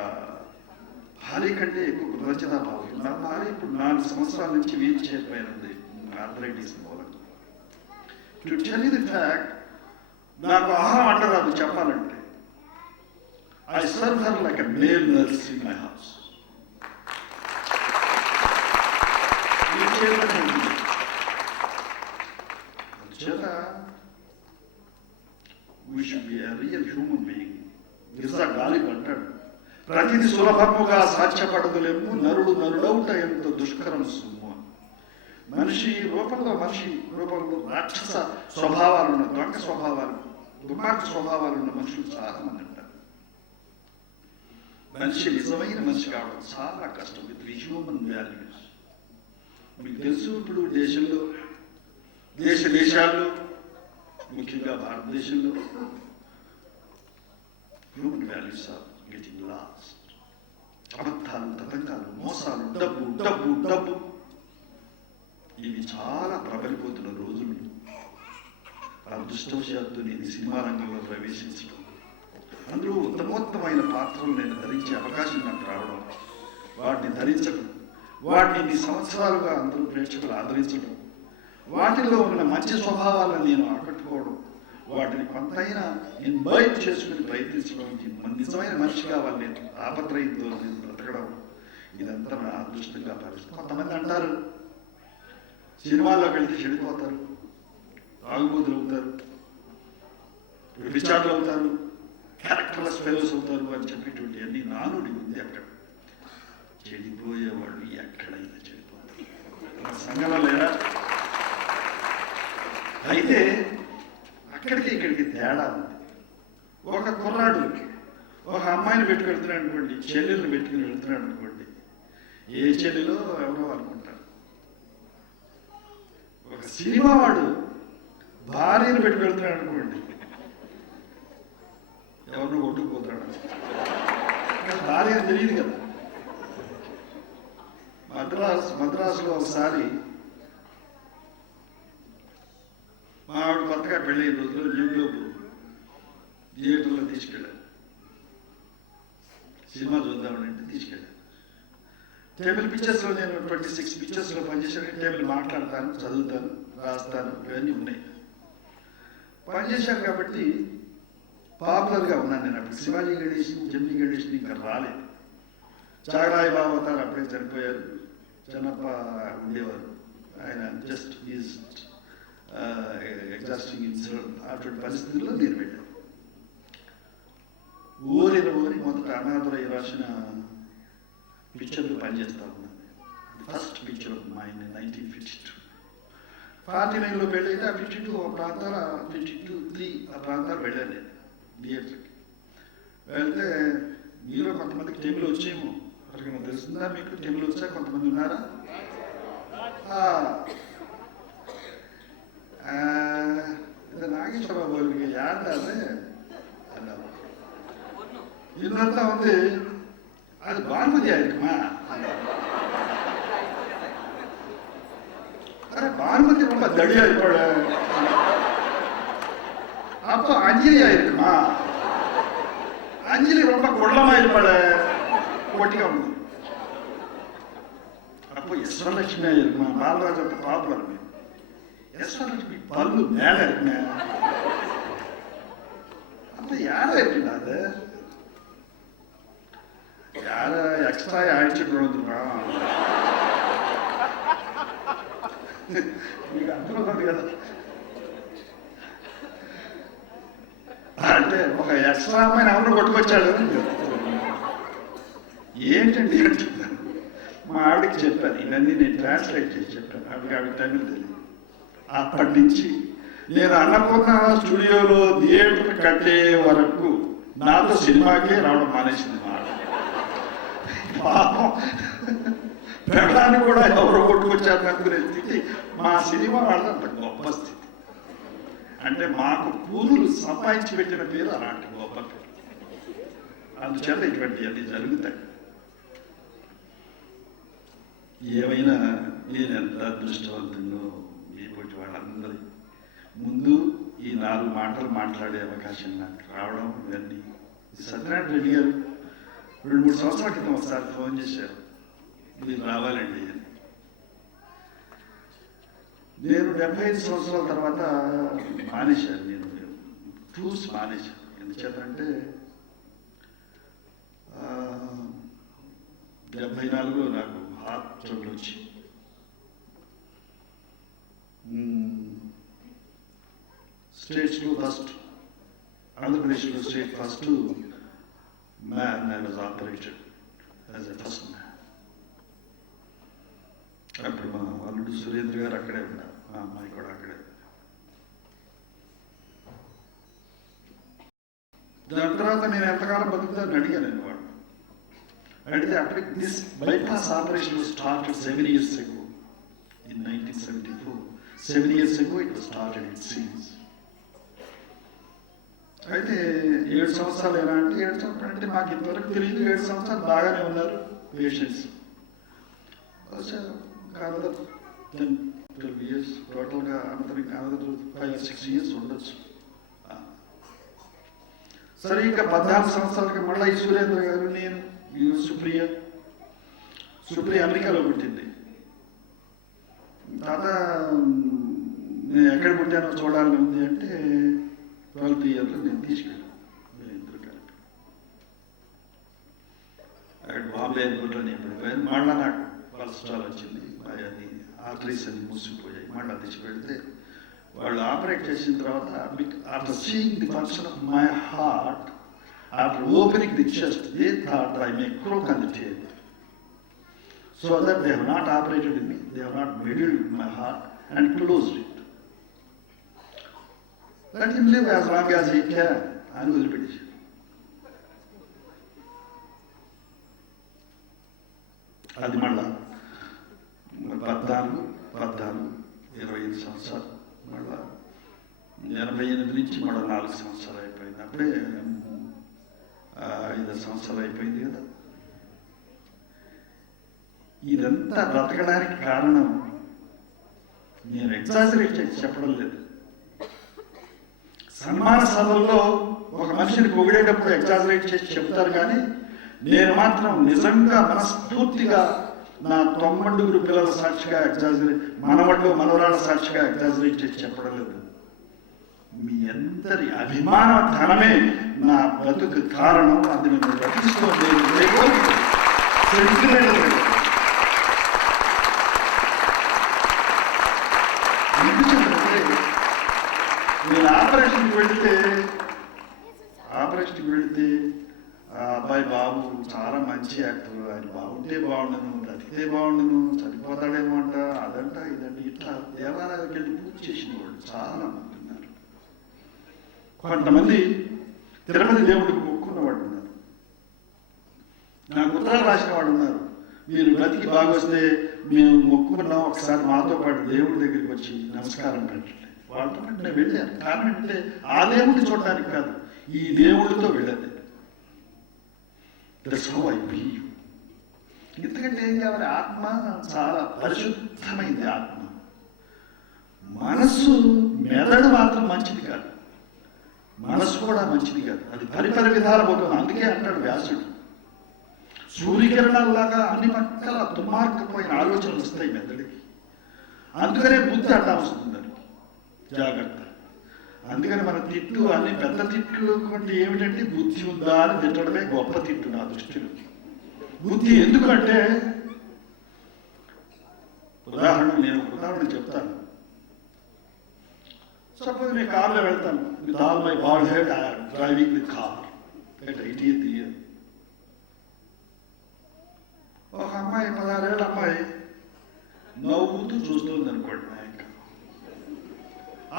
భార్య కంటే ఎక్కువ కృతజ్ఞతా భావం. నా భార్య ఇప్పుడు 4 సంవత్సరాల నుంచి వీల్ చైర్ పైన ఉంది, ఆర్థరైటిస్ మూలంగా. To tell you the fact, నాకు ఆహా అంటరాదు చెప్పాలంటే. I serve her like a male nurse in my house. చేతులకు ఉంటుంది. అందుచేత we should be a real human being. Mirza Ghalib అంటాడు, ప్రతిది సులభముగా సాధ్యపడదులేము, నరుడు నరుడౌట ఎంత దుష్కరం సుమ్ము. మనిషి రూపంలో రాక్షస స్వభావాలున్న, దొంగ స్వభావాలు, దుర్మార్గ స్వభావాలున్న మనుషులు చాలా మంది ఉంటారు. మనిషి నిజమైన మనిషి కావడం చాలా కష్టం విత్ హ్యూమన్ వాల్యూస్. మీకు తెలుసు, ఇప్పుడు దేశాల్లో ముఖ్యంగా భారతదేశంలో human values are getting lost. అబద్ధాలు, తతంగాలు, మోసాలు, డబ్బు డబ్బు డబ్బు ఇవి చాలా ప్రబలిపోతున్న రోజులు. అదృష్టవశాత్తు నేను సినిమా రంగంలో ప్రవేశించడం, అందులో ఉత్తమోత్తమైన పాత్రలు నేను ధరించే అవకాశం నాకు రావడం, వాటిని ధరించడం, వాటిని ఇన్ని సంవత్సరాలుగా అందరూ ప్రేక్షకులు ఆదరించడం, వాటిల్లో ఉన్న మంచి స్వభావాలను నేను ఆకట్టుకోవడం, వాటిని కొంతైనా ఇన్వైట్ చేసుకుని ప్రయత్నించడం, నిజమైన మనిషి కావాలి నేను ఆపత్రయంతో నేను బ్రతకడం, ఇదంతా నా అదృష్టంగా భావిస్తాను. కొంతమంది అంటారు సినిమాల్లోకి వెళ్తే చెడిపోతారు, ఆగుబోతులు అవుతారు, విచారణలు అవుతారు, క్యారెక్టర్లెస్ ఫెలోస్ అవుతారు అని చెప్పేటువంటి అన్ని నానుడి ఉంది. అక్కడ చెడిపోయేవాళ్ళు ఎక్కడైనా చెడిపోతారు, మన సంఘంలో లేదా? అయితే అక్కడికి ఇక్కడికి తేడా ఉంది. ఒక కుర్రాడు ఒక అమ్మాయిని పెట్టుకు వెళ్తున్నాడు అనుకోండి, చెల్లెల్ని పెట్టుకుని వెళ్తున్నాడు అనుకోండి, ఏ చెల్లెలో ఎవరో అనుకుంటారు. ఒక సినిమా వాడు భార్యను పెట్టుకు వెళ్తున్నాడు అనుకోండి, ఎవరినో కొట్టుకుపోతాడు. భార్య తెలియదు కదా. మద్రాసులో ఒకసారి మా ఆవిడ కొత్తగా పెళ్ళైన రోజుల్లో న్యూగ్లోబ్ థియేటర్లో తీసుకెళ్ళాను, సినిమా చూద్దామని తీసుకెళ్ళాను. టేబుల్ పిక్చర్స్లో నేను 26 పిక్చర్స్లో పనిచేశాను. టేబుల్ మాట్లాడతాను, చదువుతాను, రాస్తాను, ఇవన్నీ ఉన్నాయి. పనిచేశాను కాబట్టి పాపులర్గా ఉన్నాను నేను. అప్పుడు శివాజీ గణేషన్, జమ్మి గణేషన్ ఇంకా రాలేదు. చాగరాయి బాబు అవుతారు, అప్పుడే చనిపోయారు. చెన్నప్ప ఉండేవారు, ఆయన జస్ట్ ఈజ్ ఎగ్జాస్టింగ్ ఇన్సిడెంట్. అటువంటి పరిస్థితుల్లో నేను వెళ్ళాను. ఊరి మొదట అనాథురై రాసిన పిక్చర్లు పనిచేస్తా ఉన్నాను. First picture of mind 1952. 49లో పెళ్ళైతే ఆ 52 ఆ ప్రాంతాలు, 52, 3 ఆ ప్రాంతాలు వెళ్ళాను నేను థియేటర్కి. వెళ్తే మీలో కొంతమందికి టెంపుల్ వచ్చేమో, అక్కడికి నాకు తెలుస్తుందా మీకు? టెంపుల్ వచ్చా కొంతమంది ఉన్నారా? ఇది నాగేశ్వరరావు గారికి యాదాదే అన్నారు. ఇదంతా ఉంది, அது பானுமதியா இருக்குமா? அरे பானுமதி ரொம்ப தடியா இருப்பாள். அப்ப அஞ்சலியா இருக்குமா? அஞ்சலி ரொம்ப கொள்ளமா இருப்பாள், கொட்டிக்கா. அப்போ யஸ்வரலட்சுமியா இருக்குமா? பாலராஜ் அப்ப பாப்புலர். யஸ்வரலட்சுமி பல்லு மேல இருக்குங்க. அப்ப யாரா இருக்குடா அது? யார எக்ஸ்ட்ரா அழிச்சுட்டு வந்துருக்கான் మీకు అర్థమవుతుంది కదా. అంటే ఒక ఎక్స్ట్రా అమ్మాయిని ఎవరు కొట్టుకొచ్చాడు. ఏంటండి అంటున్నాను. మా ఆవిడకి చెప్పాను, ఇవన్నీ నేను ట్రాన్స్లేట్ చేసి చెప్పాను. ఆవిడ తమిళ తెలియదు. అప్పటి నుంచి నేను అన్నపూర్ణ స్టూడియోలో థియేటర్ కట్టే వరకు నాతో సినిమాకే రావడం మానేసింది. పాపం పెళ్ళాన్ని కూడా ఎవరో కొట్టుకొచ్చారు అనుకునే స్థితి మా సినిమా వాళ్ళంత గొప్ప స్థితి. అంటే మాకు పూర్వులు సంపాదించి పెట్టిన పేరు అలాంటి గొప్ప పేరు. అందుచేత ఇటువంటి అన్ని జరుగుతాయి. ఏమైనా నేను ఎంత అదృష్టవంతంలో మీపోటి వాళ్ళందరి ముందు ఈ 4 మాటలు మాట్లాడే అవకాశం నాకు రావడం, ఇవన్నీ. సత్యనారాయణ రెడ్డి గారు 2-3 సంవత్సరాల క్రితం ఒకసారి ఫోన్ చేశారు, మీరు రావాలండి అని. నేను 75 సంవత్సరాల తర్వాత మానేశాను. నేను టూర్స్ మానేశాను. ఎందుచేతంటే 74లో నాకు హార్ట్ ట్రబుల్ వచ్చి స్టేట్స్లో ఫస్ట్, ఆంధ్రప్రదేశ్లో state first man I was operated as a first man. అప్పుడు మా అల్లుడు సురేంద్ర గారు అక్కడే ఉన్నారు, మా అమ్మాయి కూడా అక్కడే. దాని తర్వాత నేను ఎంతకాలం బతుకుతానని అడిగాను నేను వాడు. అడిగితే అప్పటికి this bypass operation was started 7 years ago in 1974. 7 years ago it was started, it seems. అయితే 7 సంవత్సరాలు ఎలా అంటే 7 సంవత్సరాలు అంటే మాకు ఇంతవరకు తెలియదు. 7 సంవత్సరాలు బాగానే ఉన్నారు పేషెంట్స్. అనదర్ 10-12 years టోటల్గా అనదర్ 5 or 6 years ఉండొచ్చు. సరే ఇంకా 14 సంవత్సరాలకి మళ్ళీ ఈ సురేంద్ర గారు, నేను, సుప్రియ అమెరికాలో పుట్టింది. తాత నేను ఎక్కడ పుట్టానో చూడాలని ఉంది అంటే 12th yearలో నేను తీసుకెళ్ళాను. మేము ఇద్దరు కలిపి అక్కడ బాంబే అనుకుంటా నేను పడిపోయాను. మళ్ళీ నాకు కొలెస్ట్రాల్ వచ్చింది, అది ఆర్టరీస్ అన్ని మూసిపోయాయి. మళ్ళీ తెచ్చి పెడితే వాళ్ళు ఆపరేట్ చేసిన తర్వాత after seeing the function of my heart, after opening the chest, they thought I may croak on the table. So that they have not operated in me, they have not meddled in my heart and closed it. Let him live as long as he can. అని వదిలిపెట్టేశారు. అది మళ్ళా 14, 25 సంవత్సరాలు, మళ్ళా 88 నుంచి మళ్ళీ 4 సంవత్సరాలు అయిపోయింది. అప్పుడే 5 సంవత్సరాలు అయిపోయింది కదా. ఇదంతా బ్రతకడానికి కారణం నేను ఎగ్జాజరేట్ చేసి చెప్పడం లేదు. సన్మాన సభల్లో ఒక మనిషిని పొగిడేటప్పుడు ఎగ్జాజరేట్ చేసి చెప్తారు, కానీ నేను మాత్రం నిజంగా మనస్ఫూర్తిగా నా 90 పిల్లల సాక్షిగా ఎగ్జాజరేట్, మనవళ్ళు మనవరాళ్ళ సాక్షిగా ఎగ్జాజరేట్ చేసి చెప్పడం లేదు. మీ అందరి అభిమాన ధనమే నా బతుకు కారణం. అది నేను రక్షిస్తూ నేను ఆపరేషన్కి వెళితే ఆ అబ్బాయి బాబు చాలా మంచి యాక్టర్, ఆయన బాగుంటే బాగుండను, బ్రతికితే బాగుండను, చనిపోతాడేమో అంట, అదంట ఇదంట, ఇట్లా దేవాలయానికి వెళ్ళి పూజ చేసిన వాళ్ళు చాలా మంది ఉన్నారు. కొంతమంది తిరుపతి దేవుడికి మొక్కున్నవాడు ఉన్నారు, నాకు ఉత్తరాలు రాసిన వాడు ఉన్నారు. మీరు బ్రతికి బాగొస్తే మేము మొక్కుకున్నాం, ఒకసారి మాతో పాటు దేవుడి దగ్గరికి వచ్చి నమస్కారం పెట్టండి. వాళ్ళతో నేను వెళ్ళాను. కారణం ఏంటంటే ఆ దేవుడిని చూడడానికి కాదు, ఈ దేవుడితో వెళ్ళాను. That's how I believe. ఎందుకంటే ఏం కావాలి, ఆత్మ చాలా పరిశుద్ధమైంది. ఆత్మ, మనస్సు, మెదడు మాత్రం మంచిది కాదు, మనస్సు కూడా మంచిది కాదు, అది పరిపరి విధాల పోతుంది. అందుకే అంటాడు వ్యాసుడు, సూర్యకిరణాల్లాగా అన్ని పక్కల దుర్మార్గపోయిన ఆలోచనలు వస్తాయి మెదడికి. అందుకనే బుద్ధి అడ్డా వస్తుంది, జాగ్రత్త. అందుకని మన తిట్లు అన్ని పెద్ద తిట్లు కొంటే ఏమిటంటే బుద్ధి ఉందా అని తిట్టడమే గొప్ప తిట్టు నా దృష్టిలో. బుద్ధి ఎందుకంటే, నేను ఉదాహరణ చెప్తాను. సపోజ్ నేను కార్లో వెళ్తాను, with all my ball head driving the car at 80th year. ఒక అమ్మాయి 16 ఏళ్ళ అమ్మాయి నవ్వుతూ చూస్తుంది అనుకోండి.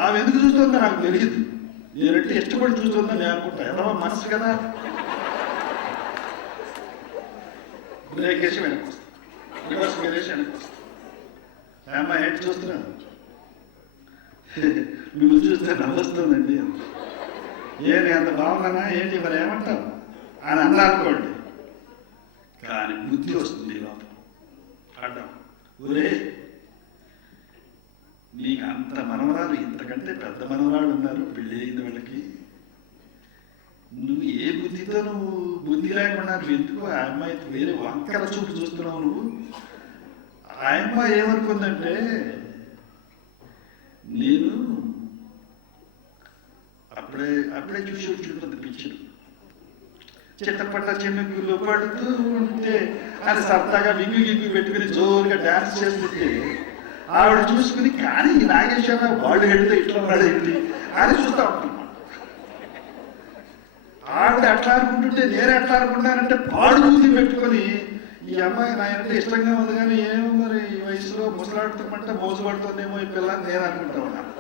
ఆమె ఎందుకు చూస్తుందో నాకు తెలియదు, నేనంటే ఇష్టపడి చూస్తుందో నేను అనుకుంటా. ఎలా మనసు కదా, బ్రేక్ వేసి వెనక్కి వస్తాను, రివర్స్ గేర్ వేసి వెనక్కి వస్తాను. అమ్మాయి హెడ్ చూస్తున్నాను, మిమ్మల్ని చూస్తే నవ్వుస్తుందండి. నేను అంత బాగున్నానా ఏంటి మరి ఏమంటావు అని అన్నా అనుకోండి, కానీ బుద్ధి వస్తుంది లోపల అడ్డం. ఒరే, నీకు అంత మనవరాలు, ఇంతకంటే పెద్ద మనవరాలు ఉన్నారు, పెళ్ళి అయింది వాళ్ళకి, నువ్వు ఏ బుద్ధితో నువ్వు బుద్ధి లేకుండా నువ్వు ఎందుకు ఆ అమ్మాయి వేరే వంకర చూపు చూస్తున్నావు నువ్వు? ఆ అమ్మాయి ఏమనుకుందంటే, నేను అప్పుడే చూసి ఉంటుంది పిక్చర్, చిట్టపట్ట చెమ్మిగులు పడుతూ ఉంటే అని సరదాగా వింగు పెట్టుకుని జోరుగా డాన్స్ చేస్తుంటే ఆవిడ చూసుకుని, కానీ నాగేశ్వరరావు వాళ్ళు హెడ్తో ఇట్లా పడేది అని చూస్తా ఉంటున్నాను. ఆవిడ ఎట్లా అనుకుంటుంటే నేను ఎట్లా అనుకుంటానంటే పాడు బుద్ధి పెట్టుకొని ఈ అమ్మాయి నాయనంటే ఇష్టంగా ఉంది కానీ ఏమో మరి ఈ వయసులో ముసలాడుతామంటే మోజు పడుతుందేమో ఈ పిల్ల అని నేను అనుకుంటా ఉన్నాను.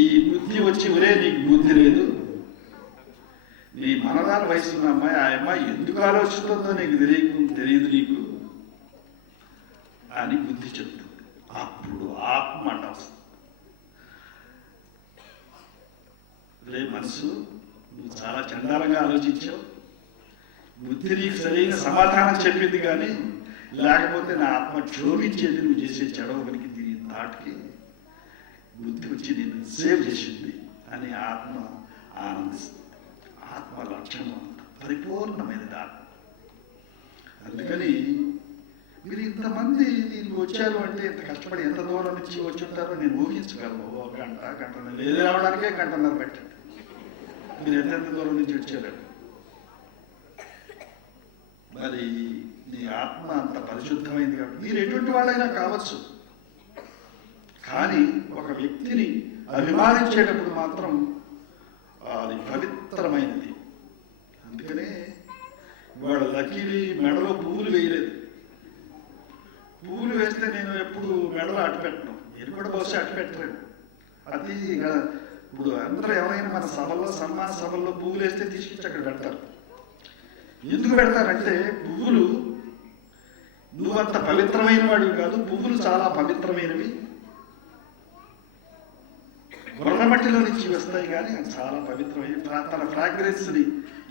ఈ బుద్ధి వచ్చి ఒరే నీకు బుద్ధి లేదు, నీ మనదాని వయసు ఉన్న అమ్మాయి, ఆ అమ్మాయి ఎందుకు ఆలోచిస్తుందో నీకు తెలియదు నీకు అని బుద్ధి చెప్తుంది. అప్పుడు ఆత్మ వస్తుంది. రే మనసు, నువ్వు చాలా చండాలంగా ఆలోచించావు, బుద్ధి నీకు సరైన సమాధానం చెప్పింది కానీ లేకపోతే నా ఆత్మ క్షోభించేది నువ్వు చేసే చెడవనికి దీని నాటికి బుద్ధి వచ్చి నేను సేవ్ చేసింది అని ఆత్మ ఆనందిస్తుంది. ఆత్మ లక్షణం పరిపూర్ణమైనది ఆత్మ. అందుకని మీరు ఇంతమంది దీనికి వచ్చారు అంటే ఇంత కష్టపడి ఎంత దూరం నుంచి వచ్చి ఉంటారో నేను ఊహించగలను. ఒక గంటన్నర లేదు రావడానికే గంటన్నర పెట్టండి. మీరు ఎంతెంత దూరం నుంచి వచ్చారు. మరి నీ ఆత్మ అంత పరిశుద్ధమైంది కాబట్టి మీరు ఎటువంటి వాళ్ళైనా కావచ్చు, కానీ ఒక వ్యక్తిని అభిమానించేటప్పుడు మాత్రం అది పవిత్రమైనది. అందుకనే ఇవాళ లక్కీని మెడలో పువ్వులు వేయలేదు. పువ్వులు వేస్తే నేను ఎప్పుడు మెడలో అట్టుపెట్టను, మీరు కూడా బహుశా అట్టుపెట్టలేను. అది ఇప్పుడు అందరూ ఎవరైనా మన సభల్లో సన్మాన సభల్లో పువ్వులు వేస్తే తీసుకొచ్చి అక్కడ పెడతారు. ఎందుకు పెడతారంటే పువ్వులు నువ్వంత పవిత్రమైన వాడివి కాదు, పువ్వులు చాలా పవిత్రమైనవి, గొర్రెమట్టిలో నుంచి వస్తాయి కానీ అది చాలా పవిత్రమైన తన ఫ్రాగ్రెన్స్ని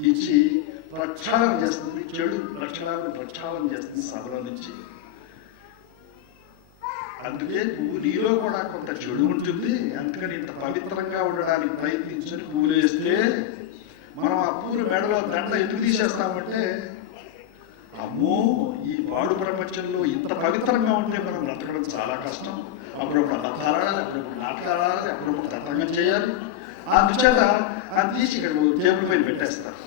ఇచ్చి ప్రక్షాళన చేస్తుంది, చెడు లక్షణాలను ప్రక్షాళన చేస్తుంది సభలో నుంచి. అందుకే పువ్వు నీలో కూడా కొంత చెడు ఉంటుంది, అందుకని ఇంత పవిత్రంగా ఉండడానికి ప్రయత్నించుని పువ్వులు వేస్తే మనం ఆ పువ్వులు మెడలో దండ ఎందుకు తీసేస్తామంటే అమ్మో ఈ పాడు ప్రపంచంలో ఇంత పవిత్రంగా ఉంటే మనం బ్రతకడం చాలా కష్టం, అప్పుడప్పుడు అబద్ధాలు ఆడాలి, అప్పుడప్పుడు నాటకాలు ఆడాలి, అప్పుడప్పుడు తతంగం చేయాలి. అందుచేత అది తీసి ఇక్కడ టేబుల్ పైన పెట్టేస్తారు.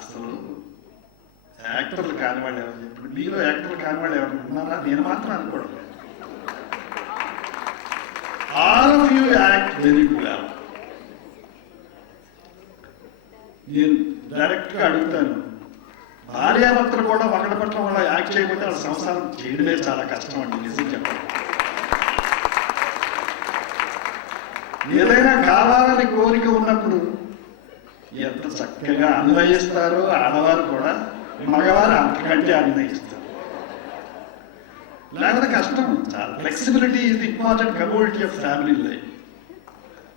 అసలు యాక్టర్లు కానివాళ్ళు ఎవరు, ఇప్పుడు మీలో యాక్టర్లు కానివాళ్ళు ఎవరు ఉన్నారా? నేను మాత్రం అనుకోవడం లేదు. All of you act very well. నేను డైరెక్ట్గా అడుగుతాను, భార్యాభర్తలు కూడా ఒకటి పట్ల వాళ్ళ యాక్ట్ చేయకపోతే వాళ్ళ సంసారం చేయడమే చాలా కష్టం అండి. నిజం చెప్పండి. ఏదైనా కావాలని కోరిక ఉన్నప్పుడు ఎంత చక్కగా అన్వయిస్తారో ఆడవారు కూడా మగవారు అంతకంటే అన్వయిస్తారు. లేకపోతే కష్టం. చాలా flexibility is the important commodity of family life.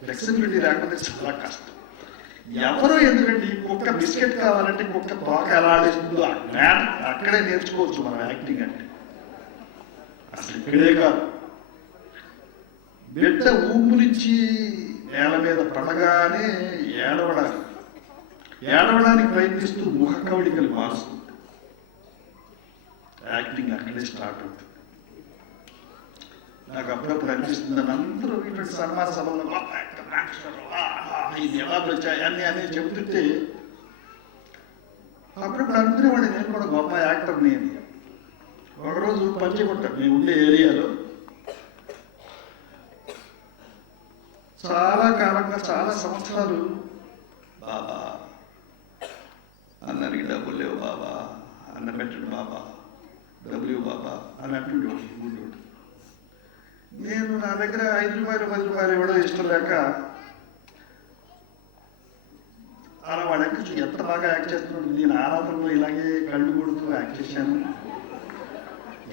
Flexibility లేకపోతే చాలా కష్టం. ఎవరో ఎందుకండి కుక్క బిస్కెట్ కావాలంటే కుక్క తోక ఎలా ఆడేస్తుందో అక్కడే నేర్చుకోవచ్చు మనం యాక్టింగ్ అంటే. అసలు ఇక్కడే కాదు, బిడ్డ ఊపు నుంచి నేల మీద పడగానే ఏడవడానికి ప్రయత్నిస్తూ ముఖ కవళికలు మారుస్తుంది. యాక్టింగ్ అక్కడే స్టార్ట్ అవుతుంది. నాకు అప్పుడప్పుడు అనిపిస్తుంది, అందరూ ఇటువంటి సన్మాన సభలో ఈ నివాళులు వచ్చాయి అన్నీ అని చెబుతుంటే అప్పుడప్పుడు అనుకునేవాడిని నేను కూడా గొప్ప యాక్టర్ని అని. ఒకరోజు పంచగుట్ట మేము ఉండే ఏరియాలో చాలా కాలంగా చాలా సంవత్సరాలు బాబా అన్నరికి డబ్బులు లేవు బాబా, అన్న పెట్టండి బాబా, డబ్బులు బాబా అని అంటుండేవాడు ఊళ్ళో. నేను నా దగ్గర 5 రూపాయలు 10 రూపాయలు ఇవ్వడం ఇష్టం లేక అలా వాడికి ఎంత బాగా యాక్ట్ చేస్తున్నాడు. నేను ఆరాధనలో ఇలాగే కళ్ళు కొడుతూ యాక్ట్ చేశాను,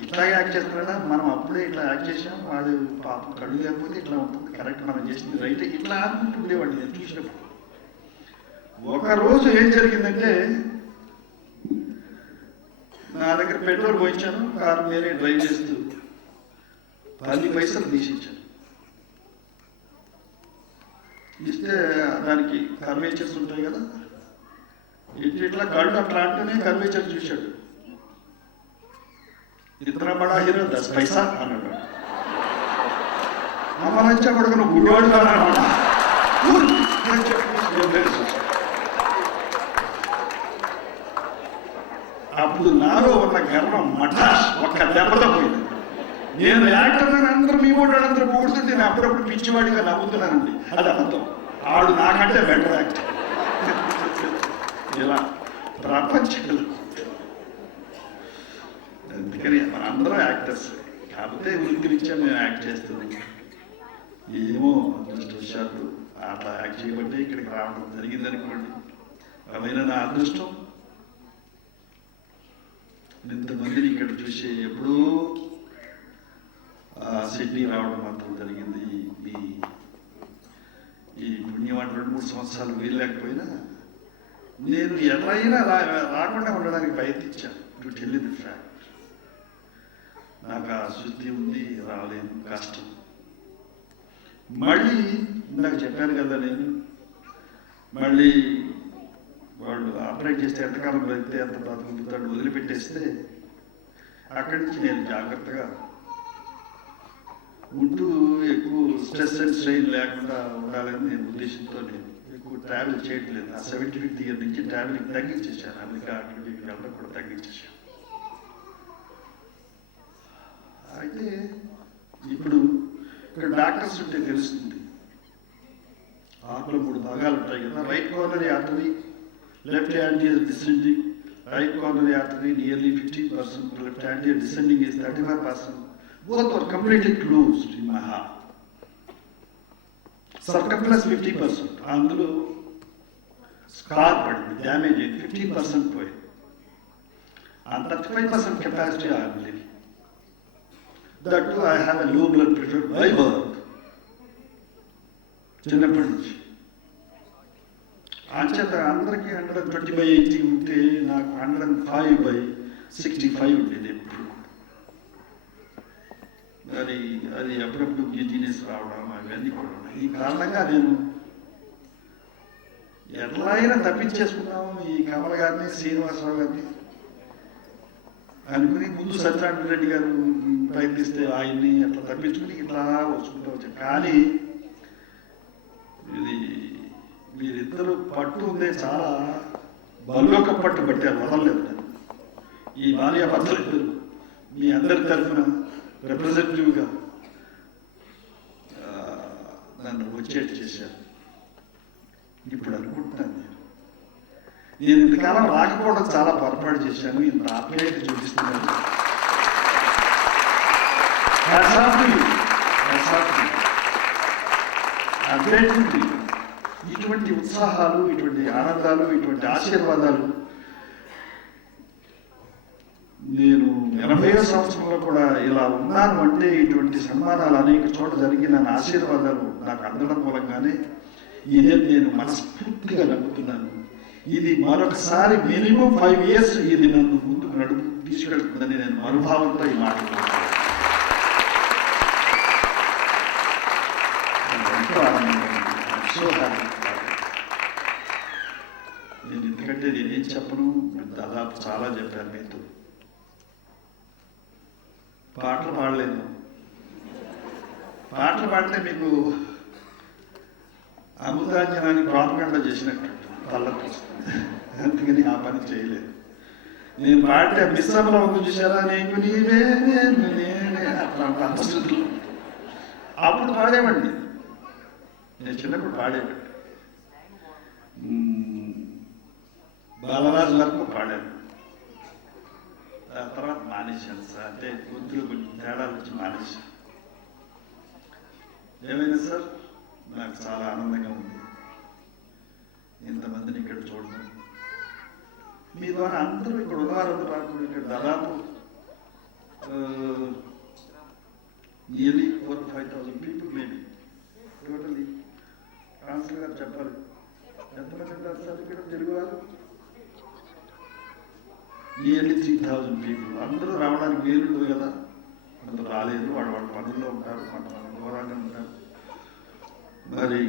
ఇట్లాగే యాక్ట్ చేస్తున్నాడా, మనం అప్పుడే ఇట్లా యాక్ట్ చేసాం, వాడు పాపం కళ్ళు లేకపోతే ఇట్లా ఉంటుంది, కరెక్ట్ మనం చేసింది రైట్, ఇట్లా అనుకుంటుండేవాడు నేను చూసినప్పుడు. ఒకరోజు ఏం జరిగిందంటే నా దగ్గర పెట్రోల్ పోయించాను, కారు నేనే డ్రైవ్ చేస్తూ 10 పైసలు తీసిచ్చాను. ఇస్తే దానికి కర్వేచర్స్ ఉంటాయి కదా, ఇట్లా కళ్ళు అట్లా అంటేనే కర్వేచర్ చూశాడు. ఇతర బడా హీరో 10 పైసా అన్నాడు. అమ్మలంచా కూడా నువ్వు గుడివాడు కదా అప్పుడు నాలో ఉన్న గర్వం మఠాష్ ఒక్క దెబ్బతో పోయింది. నేను యాక్టర్ అని అందరూ మీ వాళ్ళందరూ పొగుడుతుంటే నేను అప్పుడప్పుడు పిచ్చివాడిగా నవ్వుతున్నానండి. అది అబద్ధం. ఆడు నాకంటే బెటర్ యాక్టర్. ఇలా ప్రపంచంలో అందుకని మనందరం యాక్టర్స్ కాకపోతే వృత్తిరీత్యా మేము యాక్ట్ చేస్తున్నాం. ఏమో అదృష్టవశాత్తు అట్లా యాక్ట్ చేయబట్టి ఇక్కడికి రావడం జరిగింది అనుకోండి. అవైనా నా అదృష్టం. ఇంతమందిని ఇక్కడ చూసి ఎప్పుడూ సిడ్నీ రావడం మాత్రం జరిగింది. ఈ పుణ్యం 2-3 సంవత్సరాలు వీల్లేకపోయినా నేను ఎట్లయినా రాకుండా ఉండడానికి ప్రయత్నించాను. To tell the fact. నాకు ఆ శుద్ధి ఉంది, రాలేను, కష్టం. మళ్ళీ ఇందాక చెప్పాను కదా, నేను మళ్ళీ వాళ్ళు ఆపరేట్ చేస్తే ఎంతకాలం వెళ్తే అంత బతుకుతాడు వదిలిపెట్టేస్తే అక్కడి నుంచి నేను జాగ్రత్తగా ఉంటూ ఎక్కువ స్ట్రెస్ అండ్ స్ట్రెయిన్ లేకుండా ఉండాలని నేను ఉద్దేశంతో నేను ఎక్కువ ట్రావెల్ చేయట్లేదు. ఆ 75th ఇయర్ నుంచి ట్రావెలింగ్ తగ్గించేసాను. అమెరికా అక్కడికి వెళ్ళడం కూడా తగ్గించేసాను. అయితే ఇప్పుడు ఇక్కడ డాక్టర్స్ ఉంటే తెలుస్తుంది. ఆకులో 3 భాగాలు ఉంటాయి కదా. Right coronary artery, left anterior descending, right coronary artery nearly 50%, left anterior descending is 35%. Both are completely closed in my heart. Circumference 50%. అందులో scar పడింది, డ్యామేజ్ అయింది, 15% పోయింది. And 35% capacity I am living. That too I have a low blood pressure by birth. చిన్నప్పటి నుంచి. అంచేత అందరికీ 120/80 ఉంటే నాకు 105/65 ఉండేది ఎప్పుడు. అది అప్పుడప్పుడు గిజినెస్ రావడం అవన్నీ కూడా ఉన్నాయి. ఈ కారణంగా నేను ఎట్లా అయినా తప్పించేసుకున్నాము ఈ కమల్ గారిని, శ్రీనివాసరావు గారిని అనుకుని ముందు సత్యనారాయణ రెడ్డి గారు ప్రయత్నిస్తే ఆయన్ని అట్లా తప్పించుకుని ఇట్లా వచ్చుకుంటూ వచ్చాను. కానీ ఇది మీరిద్దరు పట్టు ఉందే చాలా బలోక పట్టు పట్టారు, వదలలేదు. ఈ భార్యాభర్తలు ఇద్దరు మీ అందరి తరఫున రిప్రజెంటేటివ్గా నన్ను వచ్చేట్టు చేశారు. ఇప్పుడు అనుకుంటున్నాను నేను ఇంతకాలం రాకపోవడం చాలా పొరపాటు చేశాను. ఇంత ఆప్యాయత చూపిస్తున్నాను. అర్థమైంది. ఇటువంటి ఉత్సాహాలు, ఇటువంటి ఆనందాలు, ఇటువంటి ఆశీర్వాదాలు నేను 80వ సంవత్సరంలో కూడా ఇలా ఉన్నాను అంటే ఇటువంటి సన్మానాలు అనేక చోట జరిగిన ఆశీర్వాదాలు నాకు అందడం మూలంగానే ఇదే నేను మనస్ఫూర్తిగా నమ్ముతున్నాను. ఇది మరొకసారి మినిమం 5 years ఇది నన్ను ముందుకు తీసుకెళ్తుందని నేను అనుభవంతో ఈ మాట్లాడుతున్నాను. ఎంతో ఆనందంగా నేను ఎందుకంటే నేనేం చెప్పను, దాదాపు చాలా చెప్పాను మీతో. పాటలు పాడలేదు. పాటలు పాడితే మీకు అమృతాంజనాన్ని ప్రాపగండ చేసినట్టు తల్లపు. అందుకని ఆ పని చేయలేదు. నేను పాడితే మిస్సంలో ఉంది చూసారా, నీకు నీవే నేనే అట్లా పరిస్థితులు అప్పుడు పాడేవాడిని. నేను చిన్నప్పుడు పాడేవాడిని. బాలరాజు వరకు పాడాను. ఆ తర్వాత మానేశాను సార్. అంటే గొంతులు కొంచెం తేడాలు వచ్చి మానేశాను. ఏమైనా సార్ నాకు చాలా ఆనందంగా ఉంది ఇంతమందిని ఇక్కడ చూడడం. మీ ద్వారా అందరూ ఇక్కడ ఉన్నారు. నాకు ఇక్కడ దాదాపు nearly 4,000 to 5,000 people maybe totally. Cancel గారు చెప్పాలి ఎంతమంది ఉంటారు సార్ ఇక్కడ తెలుగు వారు? Nearly 3,000 people. అందరూ రావడానికి వీలుంటుంది కదా, అందరూ రాలేదు. వాళ్ళ పనుల్లో ఉంటారు, కొంతమంది దూరంగా ఉంటారు. మరి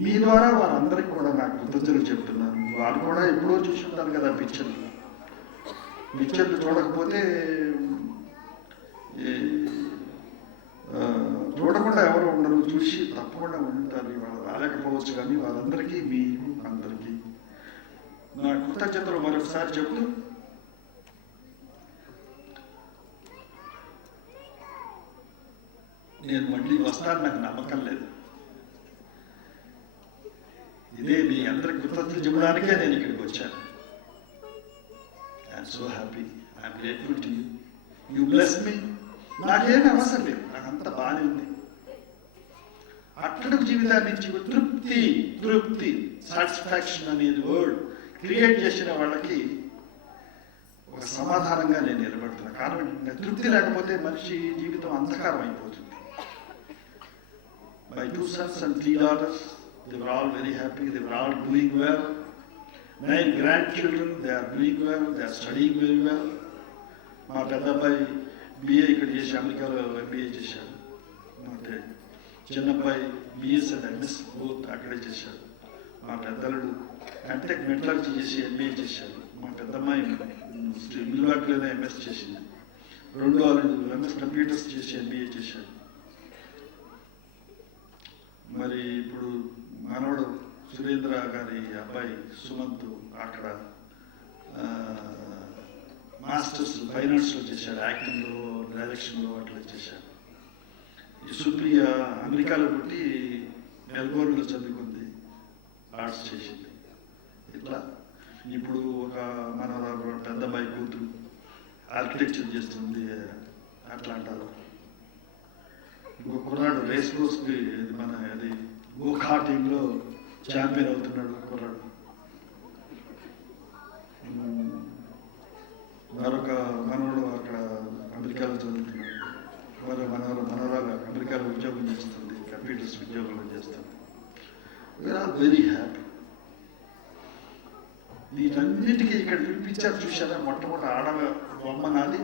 మీ ద్వారా వారందరికీ కూడా నాకు కృతజ్ఞతలు చెప్తున్నాను. వారు కూడా ఎప్పుడో చూసి ఉంటారు కదా పిక్చర్లు చూడకపోతే చూడకుండా ఎవరు ఉండరు, చూసి తప్పకుండా ఉంటారు. వాళ్ళు రాలేకపోవచ్చు కానీ వాళ్ళందరికీ మీకు అందరికీ నా కృతజ్ఞతలు మరొకసారి చెప్తూ నేను మళ్ళీ వస్తాను నాకు నమ్మకం లేదు. ఇదే మీ అందరికి కృతజ్ఞతలు చెప్పడానికే నేను ఇక్కడికి వచ్చాను. I'm so happy, I'm grateful to you. You bless me. నాకేమీ అవసరం లేదు, నాకు అంత బాగానే ఉంది. అట్టడుగు జీవితాన్ని నుంచి తృప్తి తృప్తి సాటిస్ఫాక్షన్ అనేది వర్డ్ క్రియేట్ చేసిన వాళ్ళకి ఒక సమాధానంగా నేను నిలబడుతున్నా. కారణం తృప్తి లేకపోతే మనిషి జీవితం అంధకారం అయిపోతుంది. My 2 sons and 3 daughters, they were all very happy, they were all doing well. 9 grandchildren, they are doing well, they are studying very well. మా పెద్ద అబ్బాయి బిఏ ఇక్కడ చేసి అమెరికాలో ఎంబీఏ చేశాడు. మా చిన్నబ్బాయి బిఎస్ అండ్ ఎంఎస్ బోత్ అక్కడే చేశాడు. మా పెద్దలుడు ఎంటెక్ మెటలర్జీ చేసి ఎంబీఏ చేశాడు. మా పెద్దమ్మాయి మిల్వాక్లోనే ఎంఎస్ చేసింది. రెండో అల్లుడు ఎంఎస్ కంప్యూటర్స్ చేసి ఎంబీఏ చేశాడు. మరి ఇప్పుడు మనవడు సురేంద్ర గారి అబ్బాయి సుమంత్ అక్కడ మాస్టర్స్ ఫైనాన్స్లో చేశాడు, యాక్టింగ్లో డైరెక్షన్లో అట్లా చేశాడు. ఈ సుప్రియ అమెరికాలో పుట్టి మెల్బోర్న్లో చదువుకుంది, ఆర్ట్స్ చేసింది. ఇట్లా ఇప్పుడు ఒక మన పెద్ద అబ్బాయి కూతురు ఆర్కిటెక్చర్ చేస్తుంది అట్లాంటారు. ఇంకో కుర్రాడు రేస్ కోర్స్కి మన అది గోకాటింగ్లో ఛాంపియన్ అవుతున్నాడు కుర్రాడు. మరొక మనవడు అక్కడ అమెరికాలో చదువుతున్నాడు. మనవరాలు అమెరికాలో ఉద్యోగం చేస్తుంది, కంప్యూటర్స్ ఉద్యోగంలో చేస్తుంది. We are all very. వీటన్నిటికీ ఇక్కడ పిలిపించారు చూసారా, మొట్టమొదటి ఆడవ బొమ్మ నాది,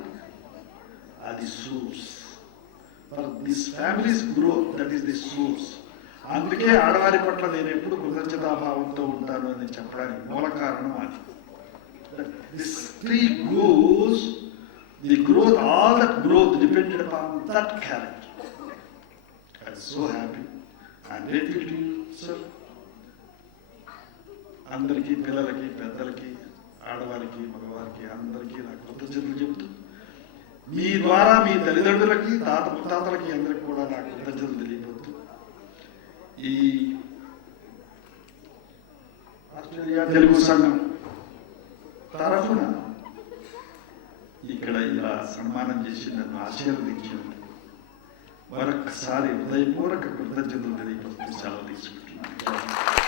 అది source for this family's growth. That is the source. అందుకే ఆడవారి పట్ల నేను ఎప్పుడు కృతజ్ఞతాభావంతో ఉంటాను అని చెప్పడానికి మూల కారణం అది. This tree grows, the growth, all that growth depended upon that character. I'm so happy. I'm grateful to you, sir. అందరికీ, పిల్లలకి, పెద్దలకి, ఆడవారికి, మగవారికి అందరికీ నాకు కృతజ్ఞతలు చెబుతూ, మీ ద్వారా మీ తల్లిదండ్రులకి, తాత ముత్తాతలకి అందరికి కూడా నాకు కృతజ్ఞతలు తెలియబోతూ, ఈ ఆస్ట్రేలియా తెలుగు సంఘం తరఫున ఇక్కడ ఇలా సన్మానం చేసి నన్ను ఆశీర్వదించింది మరొకసారి హృదయపూర్వక కృతజ్ఞతలు తెలియపరుస్తూ సెలవు తీసుకుంటున్నాను.